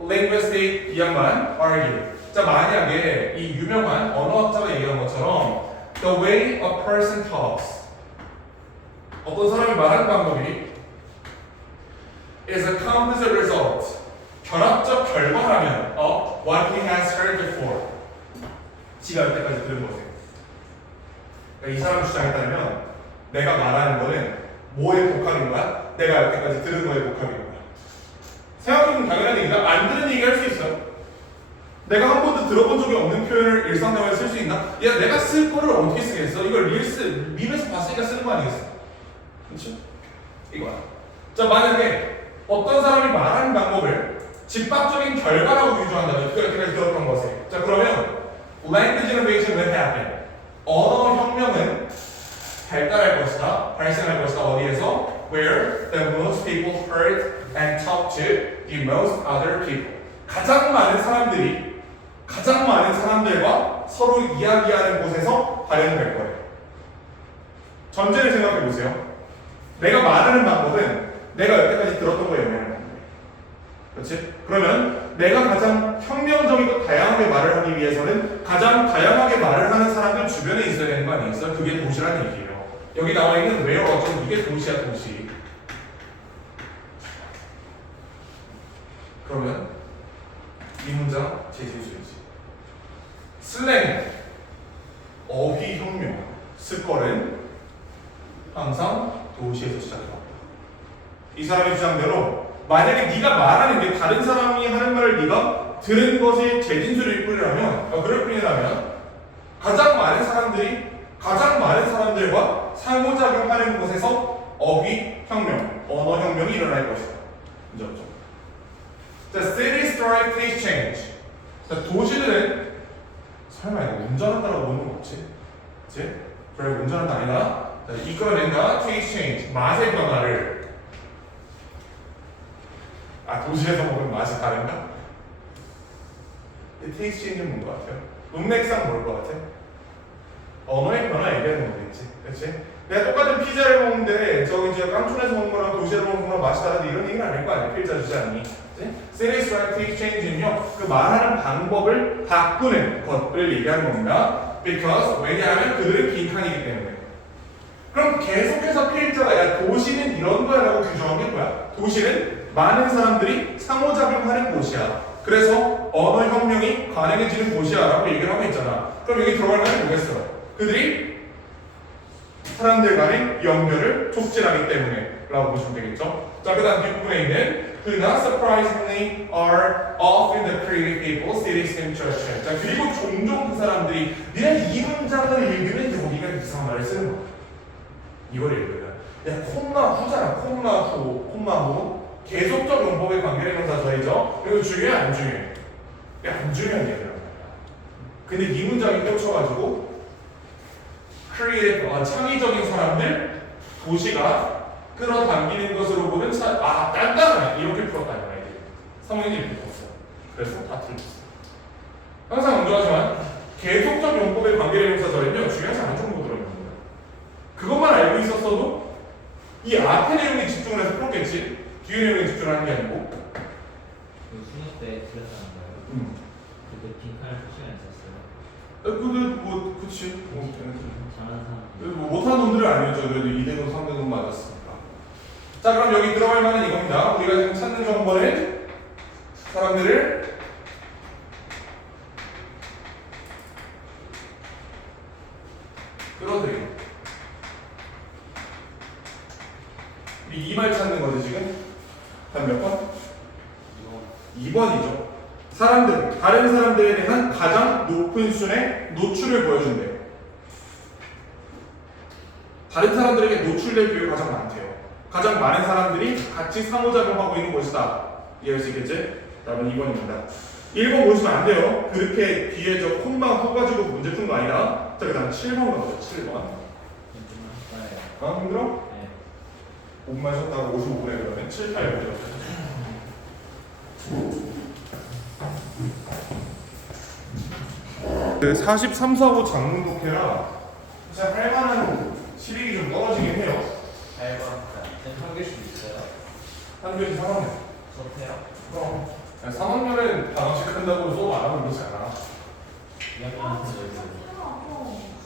linguistic 양반 argue. 자, 만약에 이 유명한 언어학자가 얘기한 것처럼 the way a person talks, 어떤 사람이 말하는 방법이 is a composite result, 결합적 결과라면 of what he has heard before. 지가 여태까지 들은 거세요. 그러니까 이 사람 주장에 따르면 내가 말하는 거는 뭐의 복합인 거야? 내가 여태까지 들은 거의 복합인 거야. 생각해보면 당연한 얘기다. 안 들은 얘기 할 수 있어요. 내가 한 번도 들어본 적이 없는 표현을 일상생활에 쓸 수 있나? 야, 내가 쓸 거를 어떻게 쓰겠어? 이걸 밈에서 봤으니까 쓰는 거 아니겠어? 그렇죠? 이거야. 자, 만약에 어떤 사람이 말하는 방법을 직접적인 결과라고 규정한다면 그렇게 들었던 것에, 자, 그러면 language innovation will happen. 언어 혁명은 발달할 것이다, 발생할 것이다. 어디에서? Where the most people heard and talked to the most other people. 가장 많은 사람들과 서로 이야기하는 곳에서 발현될 거예요. 전제를 생각해 보세요. 내가 말하는 방법은 내가 여태까지 들었던 거에 영향을 받는 거예요. 그렇지? 그러면 내가 가장 혁명적이고 다양하게 말을 하기 위해서는 가장 다양하게 말을 하는 사람들 주변에 있어야 되는 거 아니겠어요? 그게 도시라는 얘기예요. 여기 나와 있는 where 어쩌면 이게 도시야, 도시. 그러면 이 문장 제시해줘야지. 슬랭, 어휘혁명, 쓸거는 항상 도시에서 시작합니다. 이 사람의 주장대로 만약에 네가 말하는 게 다른 사람이 하는 말을 네가 들은 것이 재진술일 뿐이라면, 그럴 뿐이라면 가장 많은 사람들과 상호작용하는 곳에서 어휘혁명, 언어혁명이 일어날 것이다. 문제죠. 자, cities drive taste change. 자, 도시들은 설마 이거 운전한다라고 보는 거 없지? 그치? 그래, 운전한다 아니다. 자, 이끌어낸다, taste change. 맛의 변화를. 도시에서 먹으면 맛이 다른가? taste change는 뭔 것 같아요? 문맥상 뭘 것 같아? 언어의 변화 얘기하는 거겠지. 그치? 내가 똑같은 피자를 먹는데 저기 이제 깡촌에서 먹는 거랑 도시에서 먹는 거랑 맛이 다른데 이런 얘기는 아닐 거 아니야, 필자 주장이. Cities drive taste change는요, 그 말하는 방법을 바꾸는 것을 얘기하는 겁니다. Because 왜냐하면 그들은 빈칸이기 때문에. 그럼 계속해서 필자가 야 도시는 이런 거야 라고 규정한 게 뭐야? 도시는 많은 사람들이 상호작용하는 곳이야. 그래서 언어혁명이 가능해지는 곳이야 라고 얘기를 하고 있잖아. 그럼 여기 들어갈 말이 뭐겠어요? 그들이 사람들 간의 연결을 촉진하기 때문에 라고 보시면 되겠죠. 자, 그 다음 뒷부분에 있는 who not surprisingly are often the creative people, cities and churches. 자, 그리고 종종 그 사람들이 니네 이 문장을 읽으면 여기가 이상한 말을 쓰는 거야. 이걸 읽으면 야, 콤마 후잖아. 콤마 후, 콤마 후. 계속적 용법의 관계대명사 저희죠. 이거 중요해 안 중요해? 안 중요한 얘기란 말이야. 근데 이 문장이 꽂혀가지고 creative, 창의적인 사람들, 도시가 끌어당기는 것으로 보는 단단하네. 이렇게 풀었다는 거야. 성인이 이렇게 풀었어요. 그래서 다 틀렸어요. 항상 강조하지만 계속적 용법의 관계대명사 저희는요, 중요하지 않은 정도 들어있는 거예요. 그것만 알고 있었어도 이 앞에 내용에 집중을 해서 풀었겠지. 뒤에 내용에 집중하는 게 아니고. 수능 때 틀렸다는 거예요? 그때 빈칸을 표시가 있었어요. 그치. 잘하는 사람. 못하는 놈들은 아니었죠. 그래도 2등급, 3등급 맞았으니까. 자, 그럼 여기 들어갈 만한 이겁니다. 우리가 지금 찾는 정보는 사람들을 끌어들이고. 이 말 찾는 거지, 지금? 한 몇 번? 2번이죠. 다른 사람들에 대한 가장 높은 수준의 노출을 보여준대요. 다른 사람들에게 노출될 비율이 가장 많대요. 가장 많은 사람들이 같이 상호작용하고 있는 곳이다. 이해할 수 있겠지? 답은 2번입니다. 1번 보시면 안 돼요. 그렇게 뒤에 저 콤마 후 가지고 문제 푼 거 아니라. 자, 그 다음 7번 가보죠. 7번. 힘들어? 네. 5분만 쉬었다가 55분에 그러면 7, 8 보죠. 그 43, 45 장문 독해라 진짜 할만한 실익이 좀 떨어지긴 해요. 8번. 한개씩 있어요. 한 교시 3학년. 수업해요? 그럼 3학년은 단어식 한다고 수업 안 하고 그러지 않아. 2학년한테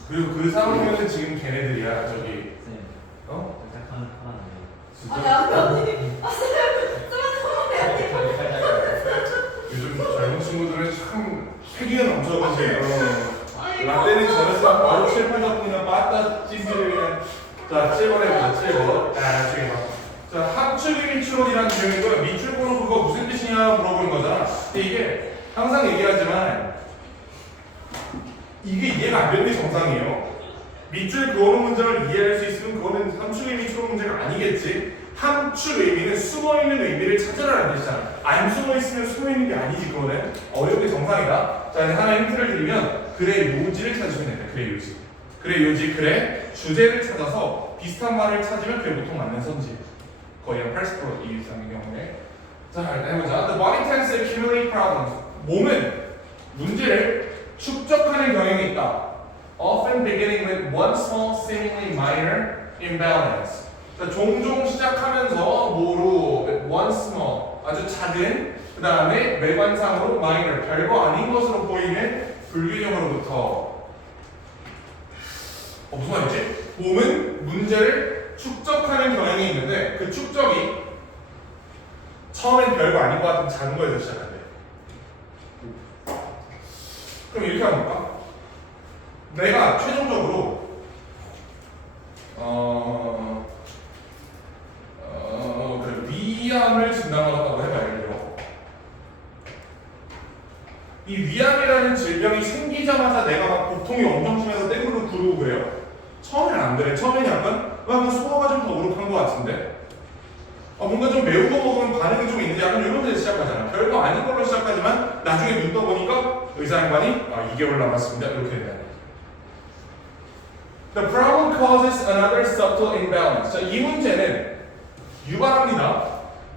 그리고 그 3학년은 지금 걔네들이야. 저기 쌤. 어? 시작하는 파란데. 요즘 젊은 친구들은 참 패기가 넘쳐가지고 라떼는 저래서 바로 7, 8학년이나 빠따 찜질을 그냥. 자, 7번 해보자. 7번. 나중에 봐. 자, 합축 일출론이라는 내용이고요. 밑줄 보는 그거 무슨 뜻이냐 물어보는 거잖아. 근데 이게 항상 얘기하지만 이게 이해가 안 되는 게 정상이에요. 밑줄 그어놓은 문장을 이해할 수 있으면 그거는 함축 의미 추론 문제가 아니겠지. 함축 의미는 숨어있는 의미를 찾으라는 뜻이잖아. 안 숨어있으면 숨어있는 게 아니지. 그거는 어려운 게 정상이다. 자, 이제 하나 힌트를 드리면 글의 요지를 찾으시면 됩니다. 글의 요지. 글의 요지, 글의 주제를 찾아서 비슷한 말을 찾으면 그게 보통 맞는 선지. 거의 한 80% 이상의 경우에. 자, 일단 해보자. The body tends to accumulate problems. 몸은 문제를 축적하는 경향이 있다. Often beginning with one small, seemingly minor imbalance. 자, 종종 시작하면서 뭐로 one small, 아주 작은, 그 다음에 외관상으로 minor, 별거 아닌 것으로 보이는 불균형으로부터. 무슨 말이지? 몸은 문제를 축적하는 경향이 있는데 그 축적이 처음엔 별거 아닌 것 같은 작은 거에서 시작한대. 그럼 이렇게 해볼까? 내가 최종적으로 그래, 위암을 진단받았다고 해봐. 예를 들어 이 위암이라는 질병이 생기자마자 내가 막 고통이 엄청 심해서 떼굴로 구르고 그래요. 처음엔 안 그래. 처음엔 약간 소화가 좀 더부룩한 것 같은데 뭔가 좀 매운 거 먹으면 반응이 좀 있는데 약간 이런 데서 시작하잖아. 별거 아닌 걸로 시작하지만 나중에 눈 떠보니까 의사 양반이 2개월 남았습니다. 이렇게 된다. The problem causes another subtle imbalance. 자, 이 문제는 유발합니다.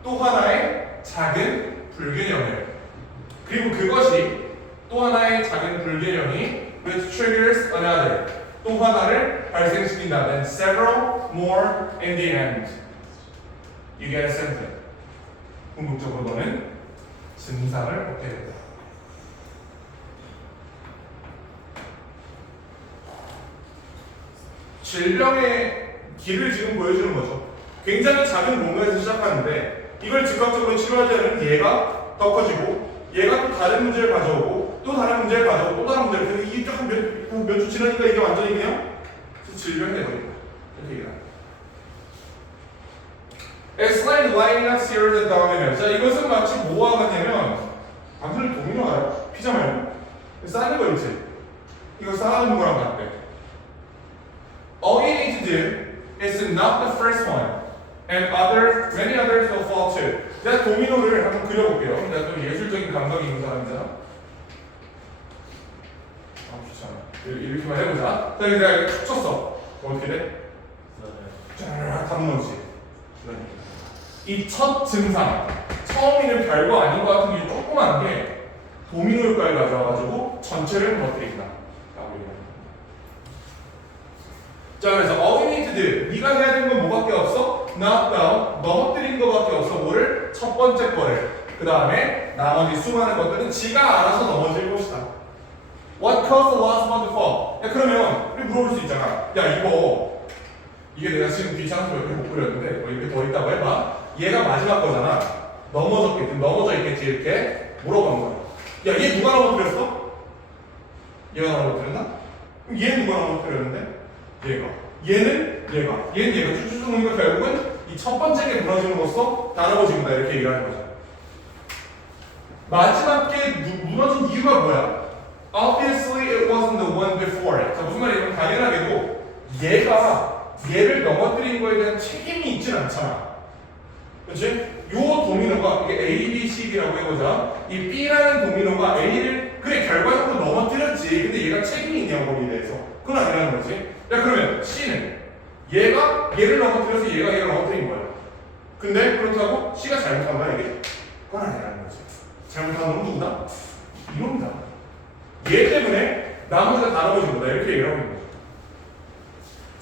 또 하나의 작은 불균형을. 그리고 그것이 또 하나의 작은 불균형이 which triggers another. 또 하나를 발생시킨다. Then several more in the end. You get a symptom. 궁극적으로 너는 증상을 얻게 된다. 질병의 길을 지금 보여주는 거죠. 굉장히 작은 뭔가에서 시작하는데 이걸 즉각적으로 치료하지 않으면 얘가 더 커지고 얘가 또 다른 문제를 가져오고 또 다른 문제를 가져오고 또 다른 문제를 그래서 이게 몇 주 지나니까 이게 완전히 그냥 질병이 돼버린다. 이렇게 얘기합니다. Explain lining up series and dominant. 자, 이것은 마치 뭐와 같냐면 방금 도미노 알아요? 피자 말고 쌓는 거 있지? 이거 쌓아놓는 거랑 같대. All you need to do is to knock the first one, and many others will fall too. 내가 도미노를 한번 그려볼게요. 내가 좀 예술적인 감각이 있는 사람이잖아. 좋잖아. 이렇게만 해보자. 자, 내가 툭 쳤어. 어떻게 돼? 쫙 다 무너지지. 이 첫 증상, 처음에는 별거 아닌 것 같은 게 조그만 게 도미노 효과를 가져와가지고 전체를 무너뜨린다. 자, 그래서 all you need to do, 네가 해야 되는 건 뭐밖에 없어? knock down, 넘어뜨린 거밖에 없어. 뭐를? 첫 번째 거를. 그 다음에 나머지 수많은 것들은 지가 알아서 넘어질 것이다. What caused the last one to fall? 야, 그러면 우리 물어볼 수 있잖아. 야, 이게 내가 지금 귀찮아서 이렇게 못 그렸는데 이렇게 더 있다고 해봐. 얘가 마지막 거잖아. 넘어져 있겠지. 이렇게 물어보는 거야. 야, 얘 누가 넘어뜨렸어? 얘가 넘어뜨렸나? 그럼 얘는 누가 넘어뜨렸는데? 얘는 얘가 쭉쭉 오니까 결국은 이 첫 번째 게 무너짐으로써 다 넘어진다. 이렇게 얘기하는 거죠. 마지막 게 무너진 이유가 뭐야? Obviously it wasn't the one before it. 자, 무슨 말이냐면 당연하게도 얘가 얘를 넘어뜨린 거에 대한 책임이 있진 않잖아. 그렇지? 요 도미노가 이게 A, B, C, D라고 해보자. 이 B라는 도미노가 A를 그래 결과적으로 넘어뜨렸지. 근데 얘가 책임이 있냐 거기에 대해서. 그건 아니라는 거지. 야, 그러면 C는 얘가 얘를 넘어뜨려서 얘가 얘를 넘어뜨린 거야. 근데 그렇다고 C가 잘못한 거야 이게? 그건 아니라는 거지. 잘못한 놈은 누구다? 이놈이다. 얘 때문에 나머지가 다 넘어진 거다. 이렇게 얘기하고 있는 거죠.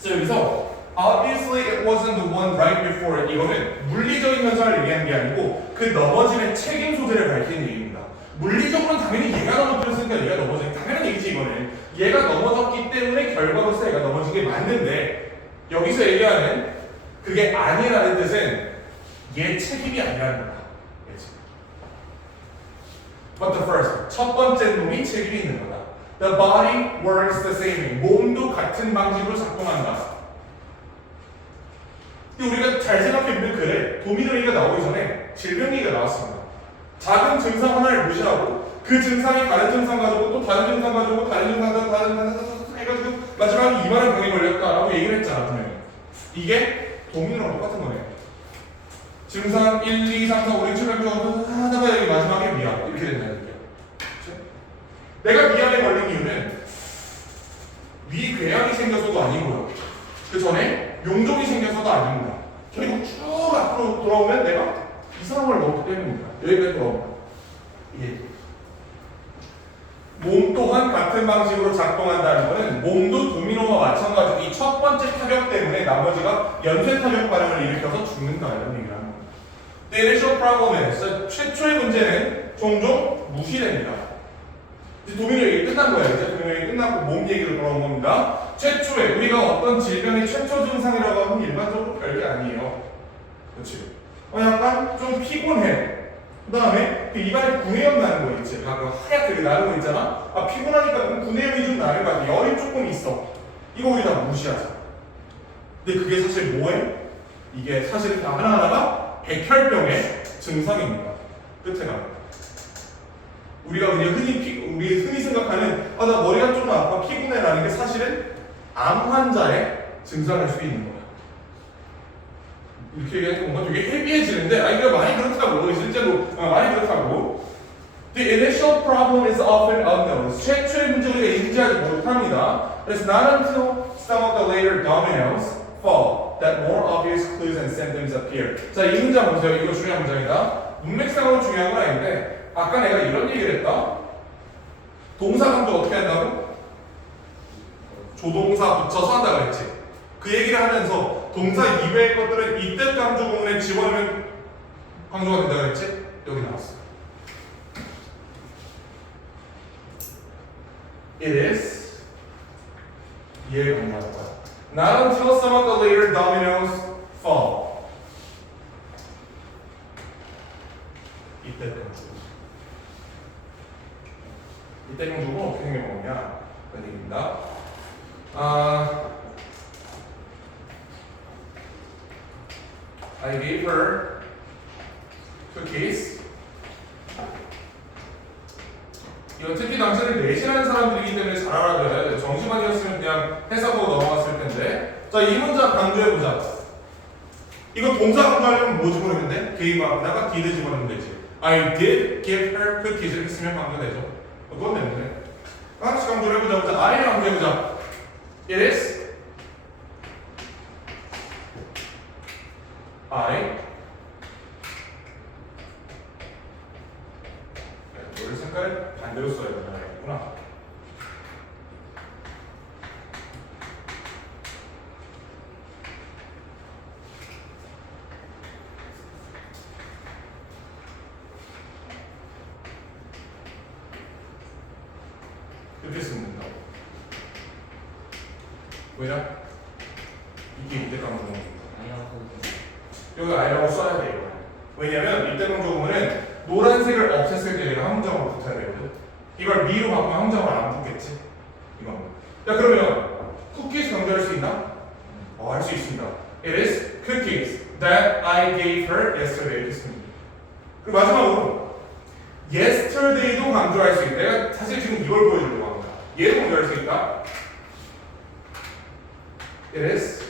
그래서 여기서 Obviously it wasn't the one right before it. 이거는 물리적인 현상을 얘기하는 게 아니고 그 넘어짐의 책임 소재를 밝히는 얘기입니다. 물리적으로는 당연히 얘가 넘어뜨렸으니까 얘가 넘어진 게 당연한 얘기지. 이거는 얘가 넘어졌기 때문에 결과로서 얘가 넘어진 게 맞는데 여기서 얘기하는 그게 아니라는 뜻은 얘 책임이 아니라는 거다. But the first, 첫 번째 놈이 책임이 있는 거다. The body works the same. 몸도 같은 방식으로 작동한다. 근데 우리가 잘 생각해보면 그래. 도미노 얘기가 나오기 전에 질병 얘기가 나왔습니다. 작은 증상 하나를 무시하고 그 증상이 다른 증상 가지고 또 다른 증상 가지고 다른 증상 해가지고 마지막에 이만한 병이 걸렸다라고 얘기를 했잖아. 분명히. 이게 도미노랑 똑같은 거네. 증상 1, 2, 3, 4, 5, 6, 7, 8, 9, 하다가 여기 마지막에 미약 이렇게 된다는 얘기야. 내가 미약에 걸린 이유는 위궤양이 생겨서도 아니고요. 그 전에 용종이 생겨서도 아닙니다. 그리고 쭉 앞으로 돌아오면 내가 이상한 걸 먹기 때문입니다. 여기까지 돌아옵니다. 예. 몸 또한 같은 방식으로 작동한다는 것은 몸도 도미노와 마찬가지로 이 첫 번째 타격 때문에 나머지가 연쇄 타격 반응을 일으켜서 죽는다는 얘기를 합니다. The initial problem is 최초의 문제는 종종 무시됩니다. 이제 도미노 얘기 끝난 거예요. 이제 도미노 얘기 끝났고 몸 얘기로 돌아온 겁니다. 최초에 우리가 어떤 질병의 최초 증상이라고 하면 일반적으로 별게 아니에요. 그렇지? 약간 좀 피곤해. 그 다음에 그 입안에 구내염 나는 거 있지. 방금 하얗게 나는 거 있잖아. 피곤하니까 구내염이 좀 나는 거 같아. 열이 조금 있어. 이거 우리 다 무시하자. 근데 그게 사실 뭐예요? 이게 사실 다 하나하나가 백혈병의 증상입니다. 끝에 가면. 우리가 그냥 우리 흔히 생각하는 나 머리가 좀 아파 피곤해라는 게 사실은 암 환자의 증상일 수 있는 거야. 이렇게 얘기하니까 뭔가 되게 헤비해지는데 이거 많이 그렇다고. 실제로 많이 그렇다고. The initial problem is often unknown. 최초의 문제 우리가 인지하지 못합니다. It's not until some of the later dominoes fall that more obvious clues and symptoms appear. 자, 이 문장 보세요. 이거 중요한 문장이다. 문맥상으로 중요한 건 아닌데 아까 내가 이런 얘기를 했다. 동사 강조 어떻게 한다고? 조동사 붙여서 한다 그랬지. 그 얘기를 하면서 동사 이외의 것들은 이때 강조 구문에 집어넣으면 강조가 된다 그랬지? 여기 나왔어. It is 얘를 강조할 거야. Not until some of the later dominoes fall. 이때 강조. 이때 강조가 어떻게 생겨먹냐? 그런 얘기입니다. I gave her cookies. 이건 특히 당신을 내신하는 사람들이기 때문에 잘 알아둬야 돼. 정시반이었으면 그냥 해석하고 넘어갔을 텐데. 자, 이 문장 강조해보자. 이거 동사 강조하려면 뭐 집어넣으면 돼? gave 앞에다가 did 집어넣으면 되지. I did give her cookies 이렇게 쓰면 강조되죠. 그건 되는데. 하나씩 강조를 해보자. I를 강조해보자. It is I 노래 색깔을 반대로 써야 되겠구나. 이렇게 씁니다. 왜냐? 이게 이때 강조는 여기 I라고 써야 돼요. 왜냐면 이때 강조 구문은 노란색을 없앴을 때 얘가 함정으로 붙어야 되거든. 이걸 미로 바꾸면 함정을 안 붙겠지. 이건. 자, 그러면 cookies 강조할 수 있나? 할 수 있습니다. It is cookies that I gave her yesterday. 이렇게 씁니다. 그리고 마지막으로 yesterday도 강조할 수 있다. 내가 사실 지금 이걸 보여주려고 합니다. 얘도 강조할 수 있다. It is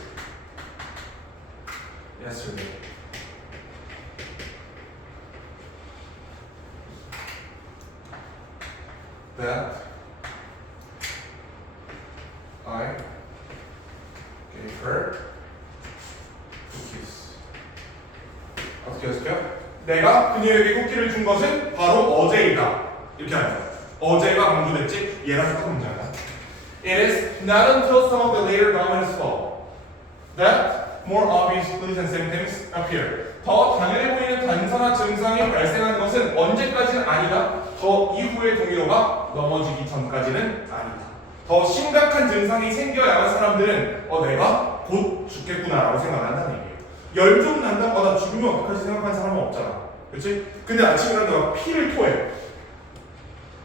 yesterday. That I gave her cookies. 어떻게 했을까요? 내가 그녀에게 쿠키를 준 것은 바로 어제이다. 이렇게 하죠. 어제가 강조됐지? 얘랑 똑같은 문장이다. It is not until some of the later dominoes fall that more obvious clues and symptoms appear. 더 당연해 보이는 단서나 증상이 발생하는 것은 언제까지는 아니다. 더 이후의 동의로가 넘어지기 전까지는 아니다. 더 심각한 증상이 생겨야만 사람들은 내가 곧 죽겠구나라고 생각한다는 얘기예요. 열 좀 난다고 나 죽으면 어떡하지 생각하는 사람은 없잖아. 그렇지? 근데 아침에 일어나서 피를 토해.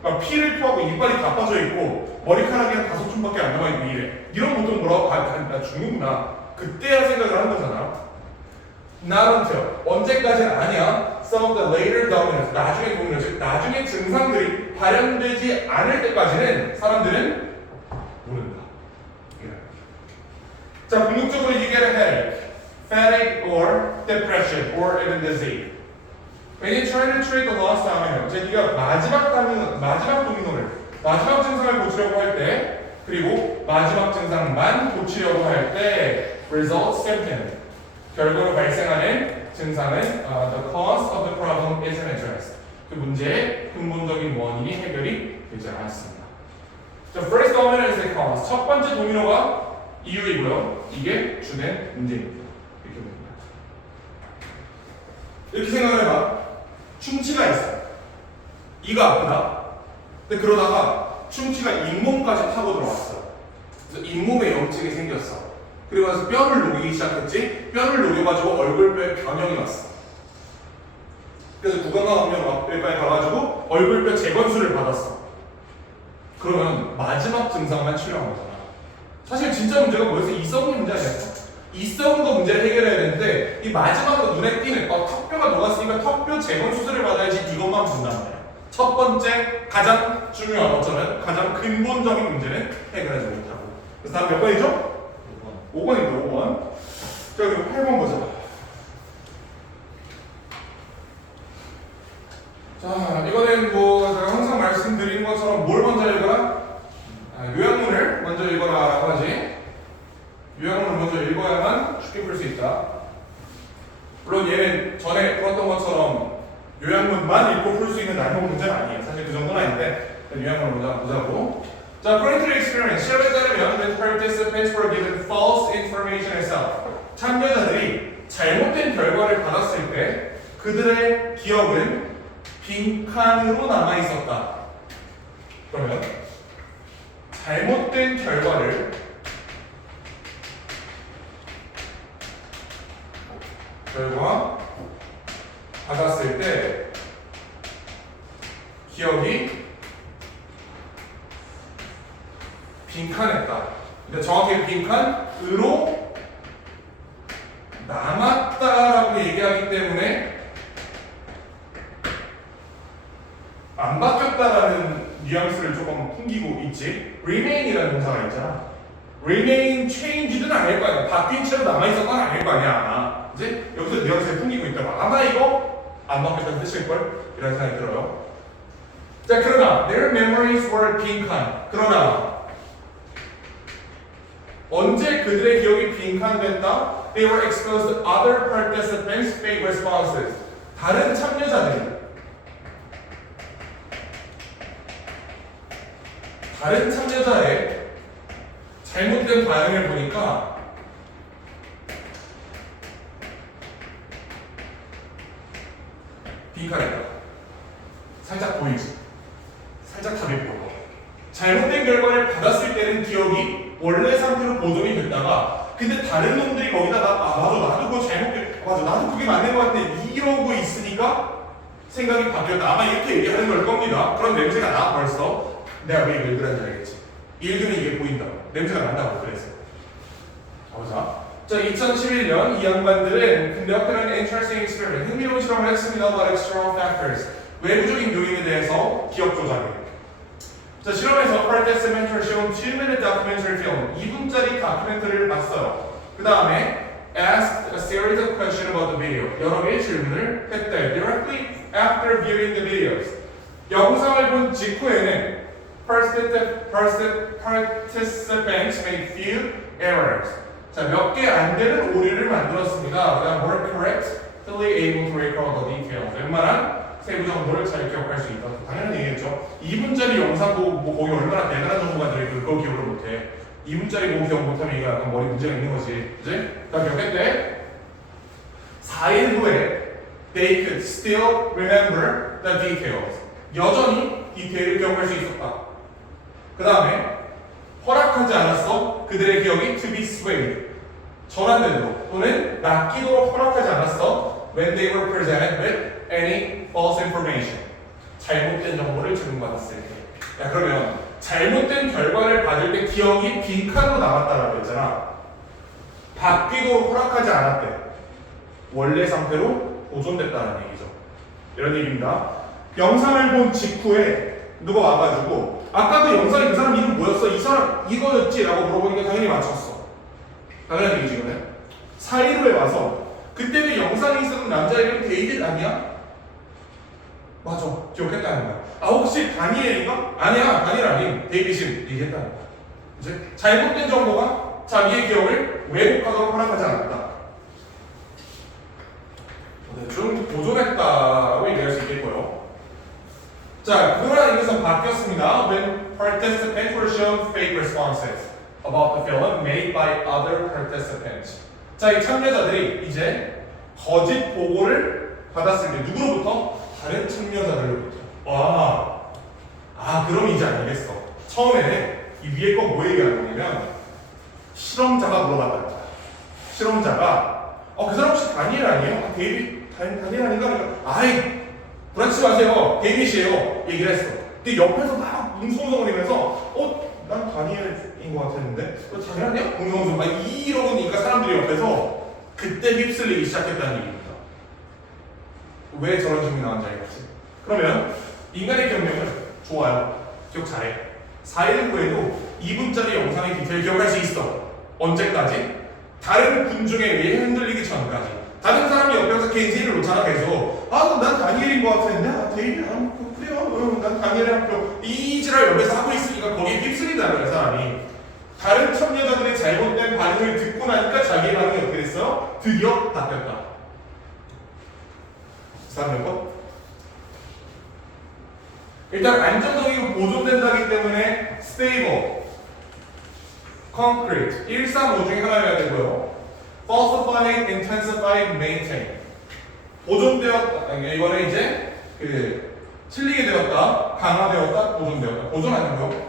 막 피를 토하고 이빨이 다 빠져 있고 머리카락이 한 5촌밖에 안 남아 있고 이래. 이런 보통 뭐라고 나 죽는구나. 그때야 생각을 하는 거잖아. Not until 언제까지는 아니야. Some of the later dominoes 나중에 보면 나중에 증상들이 발현되지 않을 때까지는 사람들은 모른다. 자, 궁극적으로 you get a headache, fatigue, or depression, or even disease. When you try to treat the lost domino, 즉 네가 마지막 도미노를, 마지막 증상을 고치려고 할 때, 그리고 마지막 증상만 고치려고 할 때, result symptom, 결과로 발생하는 증상은 the cause of the problem isn't addressed. 그 문제의 근본적인 원인이 해결이 되지 않았습니다. 자, first domino is the cause. 첫 번째 도미노가 이유이고요. 이게 주된 문제입니다. 이렇게 봅니다. 이렇게 생각을 해봐. 충치가 있어. 이가 아프다. 근데 그러다가 충치가 잇몸까지 타고 들어왔어. 그래서 잇몸에 염증이 생겼어. 그리고 나서 뼈를 녹이기 시작했지. 뼈를 녹여가지고 얼굴뼈에 변형이 왔어. 그래서 구강암병원에 가가지고 얼굴뼈 재건수를 받았어. 그러면 마지막 증상만 치료한 거잖아. 사실 진짜 문제가 뭐였어? 이성의 문제 아니었어? 이성도 문제를 해결해야 되는데 이 마지막으로 눈에 띄는 턱뼈가 녹았으니까 턱뼈 재건 수술을 받아야지 이것만 본단 말이야. 첫 번째 가장 중요한 어쩌면 가장 근본적인 문제는 해결하지 못하고. 그래서 다음 몇 번이죠? 5번입니다. 5번. 자, 그리고 8번 보자. 자, 이거는 뭐 제가 항상 말씀드린 것처럼 뭘 먼저 읽어라? 요약문을 먼저 읽어라라고 하지. 요약문을 먼저 읽어야만 쉽게 풀 수 있다. 물론 얘는 전에 풀었던 것처럼 요약문만 읽고 풀 수 있는 난이도 문제는 아니에요. 사실 그 정도는 아닌데 요약문을 먼저 보자고. 자, according to the experience, 실험에 따르면 when participants were given false information itself, 참여자들이 잘못된 결과를 받았을 때 그들의 기억은 빈칸으로 남아 있었다. 그러면 잘못된 결과를 받았을 때 기억이 빈칸했다. 근데 정확히 빈칸으로 남았다라고 얘기하기 때문에 안 바뀌었다라는 뉘앙스를 조금 풍기고 있지. remain이라는 동사가 있잖아. remain changed는 아닐 거 아니야. 바뀐 채로 남아있었던 건 아닐 거 아니야 아마. 이제 여기서 뉘앙스를 풍기고 있다고. 아마 이거 안 바뀌었다는 뜻일걸? 이런 생각이 들어요. 자, 그러나 their memories were 빈칸. 그러나 언제 그들의 기억이 빈칸됐다? They were exposed to other participants' fake responses. 다른 참여자의 잘못된 반응을 보니까 빈칸했다. 살짝 보이지? 살짝 답이 보여. 잘못된 결과를 받았을 때는 기억이 원래 상태로 보존이 됐다가 근데 다른 놈들이 거기다가 맞아 나도 그거 맞아 나도 그게 맞는 것 같아 이러고 있으니까 생각이 바뀌었다. 아마 이렇게 얘기하는 걸 겁니다. 그런 냄새가 나 벌써. 내가 왜 그런지 알겠지. 읽으면 이게 보인다. 냄새가 난다고 그래서. 보자. 자, 2011년 이 양반들은 conducted an interesting experiment. 흥미로운 실험을 했습니다. about external factors. 외부적인 요인에 대해서 기억 조작을. 자, 실험에서 participants were shown 2-minute documentary film. 2분짜리 다큐멘터리를 봤어요. 그 다음에 asked a series of questions about the video. 여러 개의 질문을 했대. Directly after viewing the videos. 영상을 본 직후에는 participants made few errors. 자, 몇 개 안 되는 오류를 만들었습니다. 그다음 were correctly able to recall the details. 웬만한 세부 정보를 잘 기억할 수 있다. 당연히 얘기했죠. 2분짜리 영상 보고 뭐 거기 얼마나 대단한 정보가 들어있고 그거 기억을 못해. 2분짜리 보고 기억 못하면 이거 약간 머리 문제가 있는 거지. 그지? 그다음 몇 개 때? 4일 후에 they could still remember the details. 여전히 디테일을 기억할 수 있었다. 그 다음에 허락하지 않았어. 그들의 기억이 to be swayed. 전환되도록 또는 낚이도록 허락하지 않았어. When they were presented with any false information. 잘못된 정보를 제공받았을 때. 야, 그러면 잘못된 결과를 받을 때 기억이 빈칸으로 남았다라고 했잖아. 바뀌도록 허락하지 않았대. 원래 상태로 보존됐다는 얘기죠. 이런 얘기입니다. 영상을 본 직후에 누가 와가지고 아까도 영상에 그 사람 이름 뭐였어? 이 사람 이거였지? 라고 물어보니까 당연히 맞췄어. 당연한 얘기지 이거는. 4.15에 와서 그때 그 영상에 있었던 남자 이름 데이빗 아니야? 맞아. 기억했다는 거야. 아 혹시 다니엘인가? 아니야. 다니엘 아닌 데이빗이 얘기했다는 거야. 이제 잘못된 정보가 자기의 기억을 왜곡하도록 허락하지 않았다. 좀 보존했다고 얘기할 수 있겠고요. 자, 그거랑 이것은 바뀌었습니다. When participants were shown fake responses about the film made by other participants. 자, 이 참여자들이 이제 거짓 보고를 받았을 때 누구로부터? 다른 참여자들로부터. 그럼 이제 알겠어. 처음에는 이 위에 거 뭐 얘기하는 거냐면 실험자가 물어봤다. 실험자가 그 사람 혹시 다니엘 아니에요? 다니엘 아닌가? 그러니까 아이 불안치 마세요. 데이빗이에요. 얘기를 했어. 근데 옆에서 막 웅성웅성거리면서 난 다니엘인 것 같았는데 다니엘 아니야? 웅성웅성 막 이러니까 사람들이 옆에서 그때 휩쓸리기 시작했다는 얘기입니다. 왜 저런 질문이 나왔는지 알겠지? 그러면 인간의 경력은 좋아요. 기억 잘해. 4일 후에도 2분짜리 영상의 디테일 기억할 수 있어. 언제까지? 다른 군 중에 의해 흔들리기 전까지. 다른 사람이 옆에서 개인지를 놓잖아 계속. 난 다니엘인 것 같았는데 데이빗 그래요. 난 다니엘이랑 이 지랄 옆에서 하고 있으니까 거기에 휩쓸린다는 거야 사람이. 다른 참여자들의 잘못된 반응을 듣고 나니까 자기의 반응이 어떻게 됐어요? 드디어 바뀌었다. 다음 거? 일단 안정적이고 보존된다기 때문에 stable, concrete 1, 3, 5 중에 하나여야 되고요. falsified, intensified, maintain 보존되었다. 이거는 이제 틀리게 되었다, 강화되었다, 보존되었다. 보존 아니고요.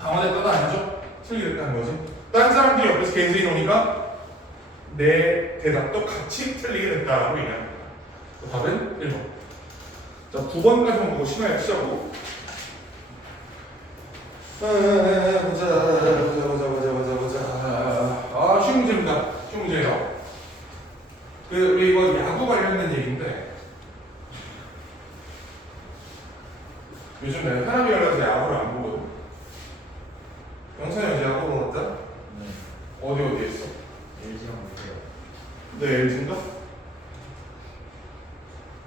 강화됐다가 아니죠. 틀리게 됐다는 거지. 다른 사람들이 옆에서 개인적이 노니까 내 대답도 같이 틀리게 됐다라고 얘기합니다. 답은 1번. 자, 9번까지만 보고 시작하고. 보자. 쉬운 문제입니다. 쉬운 문제예요. 우리 이거 야구 관련된 얘기인데 요즘 내가 사람이 열려서 야구를 안 보거든. 영찬이 어제 야구 보러 갔다? 네. 어디 했어? LG랑 못해요. 네, LG인가?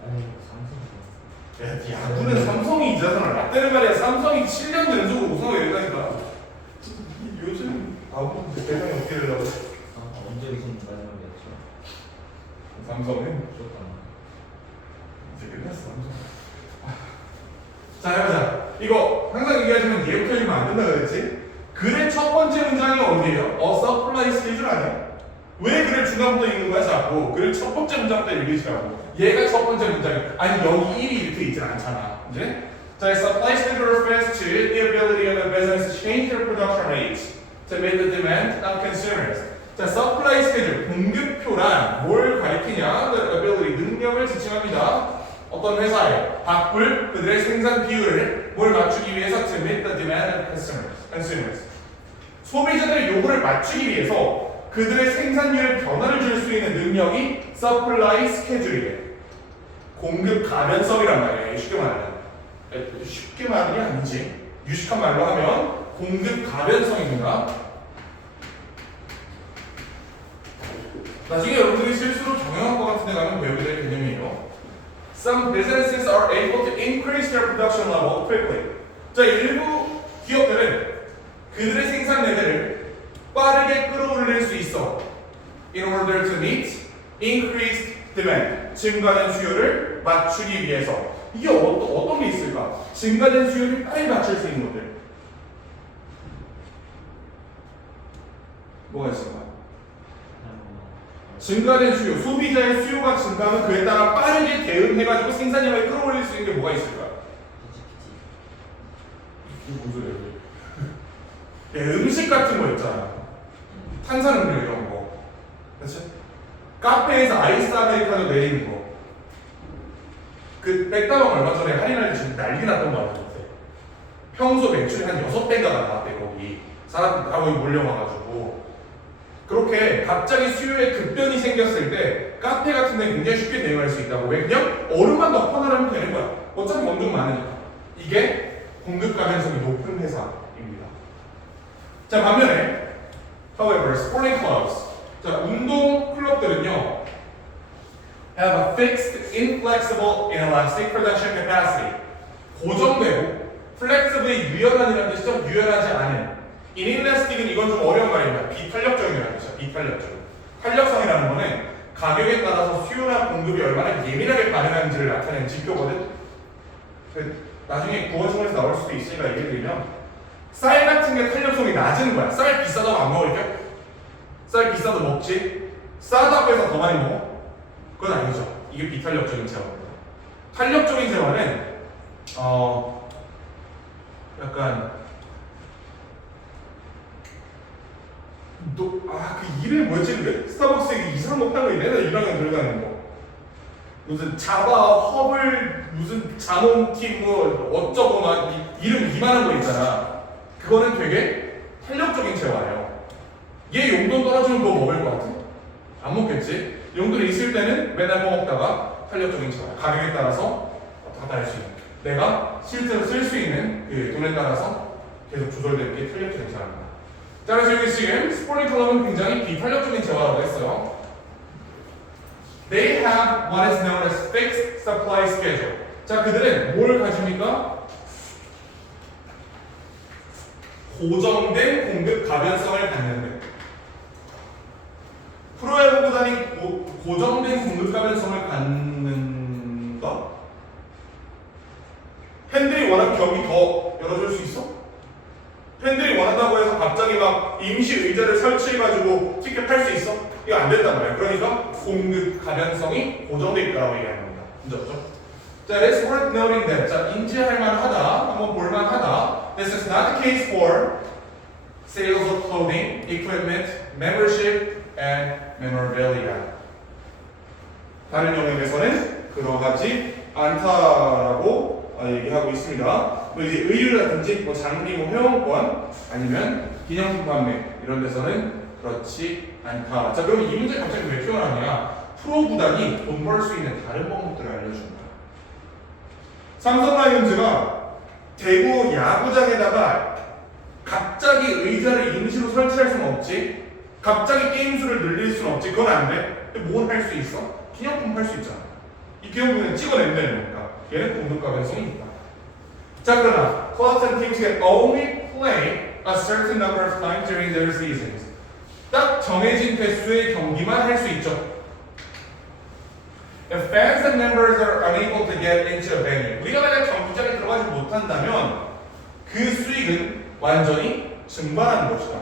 아니 삼성. 야, 야구는 삼성이 이자잖아. 라떼는 말이야. 삼성이 7년 연속으로 우승하게 된다니까. 요즘 대상이 어떻게 되려고? 언제 우승 마지막이었죠? 삼성은 무조건. 이제 끝났어. 삼성. 자, 해보자. 이거 항상 얘기하지만 얘부터 읽으면 안 된다 그랬지? 글의 첫 번째 문장이 어디예요? A supply schedule 아니야? 왜 글을 중간부터 읽는 거야 자꾸? 글을 첫 번째 문장부터 읽으시라고. 얘가 첫 번째 문장이야. 아니 여기 1이 이렇게 있진 않잖아. 이제? 자, supply schedule refers to the ability of a business to change their production rates to meet the demand of consumers. 자, supply schedule, 공급표란 뭘 가리키냐? The ability, 능력을 지칭합니다. 어떤 회사에 바꿀 그들의 생산 비율을 뭘 맞추기 위해서 to meet the demand of consumers. 소비자들의 요구를 맞추기 위해서 그들의 생산율에 변화를 줄 수 있는 능력이 supply schedule이에요. 공급 가변성이란 말이에요. 쉽게 말이 아니지. 유식한 말로 하면 공급 가변성입니다. 나중에 여러분들이 실수로 경영학과 같은 데 가면 배우게 될 개념이에요. Some businesses are able to increase their production level quickly. 자, 일부 기업들은 그들의 생산 레벨을 빠르게 끌어올릴 수 있어. In order to meet increased demand. 증가된 수요를 맞추기 위해서. 이게 어떤 게 있을까? 증가된 수요를 빨리 맞출 수 있는 것들. 뭐가 있을까? 증가된 수요, 소비자의 수요가 증가하면 그에 따라 빠르게 대응해가지고 생산량을 끌어올릴 수 있는 게 뭐가 있을까? 이게 무슨 소리야? 음식 같은 거 있잖아. 탄산음료 이런 거. 그렇지? 카페에서 아이스 아메리카노 내리는 거. 그 백다방 얼마 전에 할인할 때 지금 난리 났던 거 같아. 평소 매출이 한 6배가 나왔대 거기. 사람들 다 거기 몰려와가지고. 그렇게 갑자기 수요에 급변이 생겼을 때 카페 같은 데 굉장히 쉽게 대응할 수 있다고. 왜? 그냥 얼음만 넣고 나르면 되는 거야. 어차피 원두 많으니까. 이게 공급 가변성이 높은 회사입니다. 자, 반면에 however, sporting clubs, 자, 운동 클럽들은요 have a fixed, inflexible, inelastic production capacity. 고정되고 flexibly 유연한이라는 뜻이죠. 유연하지 않은. inelastic은 이건 좀 어려운 말입니다. 비탄력적이라는 뜻이죠. 비탄력적. 탄력성이라는 거는 가격에 따라서 수요나 공급이 얼마나 예민하게 반응하는지를 나타내는 지표거든. 나중에 구어중에서 나올 수도 있으니까 얘기를 드리면 쌀 같은 게 탄력성이 낮은 거야. 쌀 비싸다고 안 먹을게? 쌀 비싸도 먹지? 싸다고 해서 더 많이 먹어? 그건 아니죠. 이게 비탄력적인 재화입니다. 탄력적인 재화는 약간 그 이름이 뭐였지? 근데 스타벅스에 이상 먹다는 거 있네. 이랑은 들어가는 거. 무슨 자바, 허블, 무슨 자몽팀 뭐 어쩌고 막 이름 이만한 거 있잖아. 그거는 되게 탄력적인 재화예요. 얘 용돈 떨어지면 뭐 먹을 것 같아? 안 먹겠지? 용돈이 있을 때는 맨날 먹다가 탄력적인 재화. 가격에 따라서 왔다 갔다 할 수 있는. 내가 실제로 쓸 수 있는 그 돈에 따라서 계속 조절되는 게 탄력적인 재화입니다. 자, 그래서 여기 지금 스포팅 클럽은 굉장히 비탄력적인 재화라고 했어요. They have what is known as fixed supply schedule. 자, 그들은 뭘 가집니까? 고정된 공급 가변성을 갖는데. 프로야구 구단이 고정된 공급 가변성을 갖는다? 팬들이 원하면 경기 더 열어줄 수 있어? 팬들이 원한다고 해서 갑자기 막 임시 의자를 설치해가지고 티켓 팔 수 있어? 이거 안 된단 말이야. 그러니까 공급 가변성이 고정되어 있다고 얘기하는 겁니다. 문제죠? 자, it's worth noting that. 자, 인지할 만하다, 한번 볼 만하다. This is not the case for sales of clothing, equipment, membership, and memorabilia. 다른 영역에서는 그러하지 않다라고 얘기하고 있습니다. 뭐 이제 의류라든지 뭐 장비, 뭐 회원권 아니면 기념품 판매 이런 데서는 그렇지 않다. 자, 그럼 이 문제 갑자기 왜 튀어나오냐? 프로 구단이 돈 벌 수 있는 다른 방법들을 알려준다. 삼성 라이온즈가 대구 야구장에다가 갑자기 의자를 임시로 설치할 수는 없지. 갑자기 게임 수를 늘릴 수는 없지. 그건 안 돼. 근데 뭘 할 수 있어? 기념품 할 수 있잖아. 이 기념품은 찍어낸다는 거니까. 얘는 공급 가변성이 있다. 자, 그러나 clubs and teams can only play a certain number of times during their seasons. 딱 정해진 횟수의 경기만 할 수 있죠. If fans and members are unable to get into a venue, 우리가 만약 경기장에 들어가지 못한다면 그 수익은 완전히 증발하는 것이다.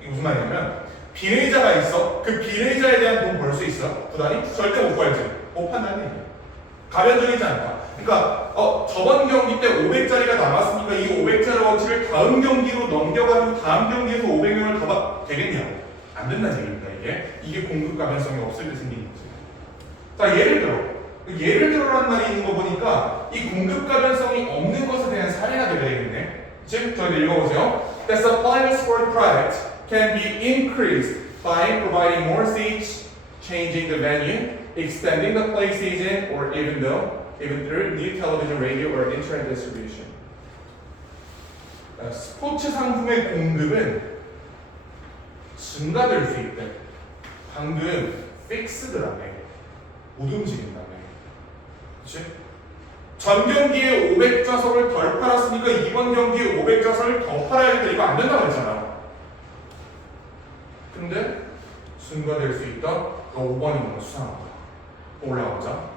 이게 무슨 말이냐면 비례자가 있어. 그 비례자에 대한 돈 벌 수 있어. 구단이 절대 못 벌지. 못 판다는 얘기야. 가변적이지 않다. 그러니까 저번 경기 때 500짜리가 남았으니까 이 500짜리 원치를 다음 경기로 넘겨가지고 다음 경기에서 500명을 더 받 되겠냐? 안 된다는 얘기입니다. 이게 공급 가변성이 없을 때 생기는 거죠. 자, 예를 들어라는 말이 있는 거 보니까 이 공급 가변성이 없는 것에 대한 사례가 되어야겠네. 즉, 저희들 읽어보세요. The supply of sport product can be increased by providing more seats, changing the venue, extending the play season, or even through new television, radio, or internet distribution. 스포츠 상품의 공급은 증가될 수 있대. 방금 픽스드라며. 못 움직인다며. 그치? 전 경기에 500좌석을 덜 팔았으니까 이번 경기에 500좌석을 더 팔아야겠다. 이거 안 된다고 했잖아. 근데 증가될 수 있다? 5번이 너무 수상하다. 올라가보자.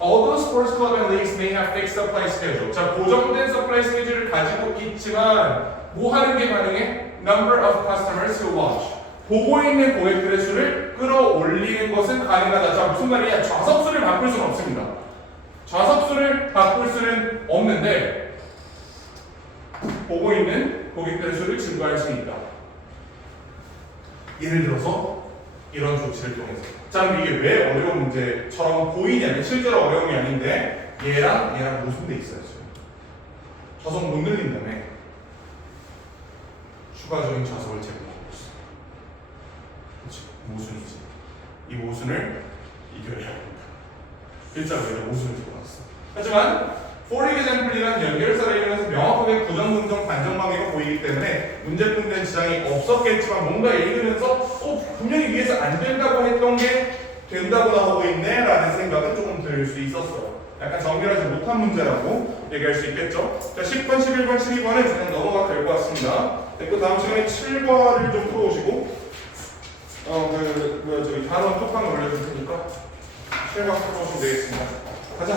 Although sports club and leagues may have fixed supply schedule. 자, 고정된 서플라이 스케줄을 가지고 있지만 뭐 하는 게 가능해? Number of customers who watch. 보고 있는 고객들의 수를 끌어올리는 것은 가능하다. 자, 무슨 말이냐? 좌석수를 바꿀 수는 없습니다. 좌석수를 바꿀 수는 없는데 보고 있는 고객들의 수를 증가할 수 있다. 예를 들어서 이런 조치를 통해서. 자, 그럼 이게 왜 어려운 문제처럼 보이냐면 실제로 어려움이 아닌데 얘랑 모순돼 있어요. 좌석 못 늘린다며. 추가적인 좌석을 제공하고 있어. 그렇지? 모순이지. 이 모순을 이겨야 합니다. 일자로 얘를 모순을 집어넣었어. 하지만 for example이라는 연결사를 이용해서 명확하게 부정, 긍정, 반정 관계가 보이기 때문에 문제 푸는 지장이 없었겠지만 뭔가 읽으면서 분명히 위에서 안 된다고 했던 게 된다고 나오고 있네 라는 생각은 조금 들 수 있었어요. 약간 정밀하지 못한 문제라고 얘기할 수 있겠죠. 자, 10번, 11번, 12번은 그냥 넘어가도 될 것 같습니다. 그 다음 시간에 7번을 좀 풀어오시고 저기 단원 톡방을 올려줄 테니까 7번 풀어오시면 되겠습니다. 가자.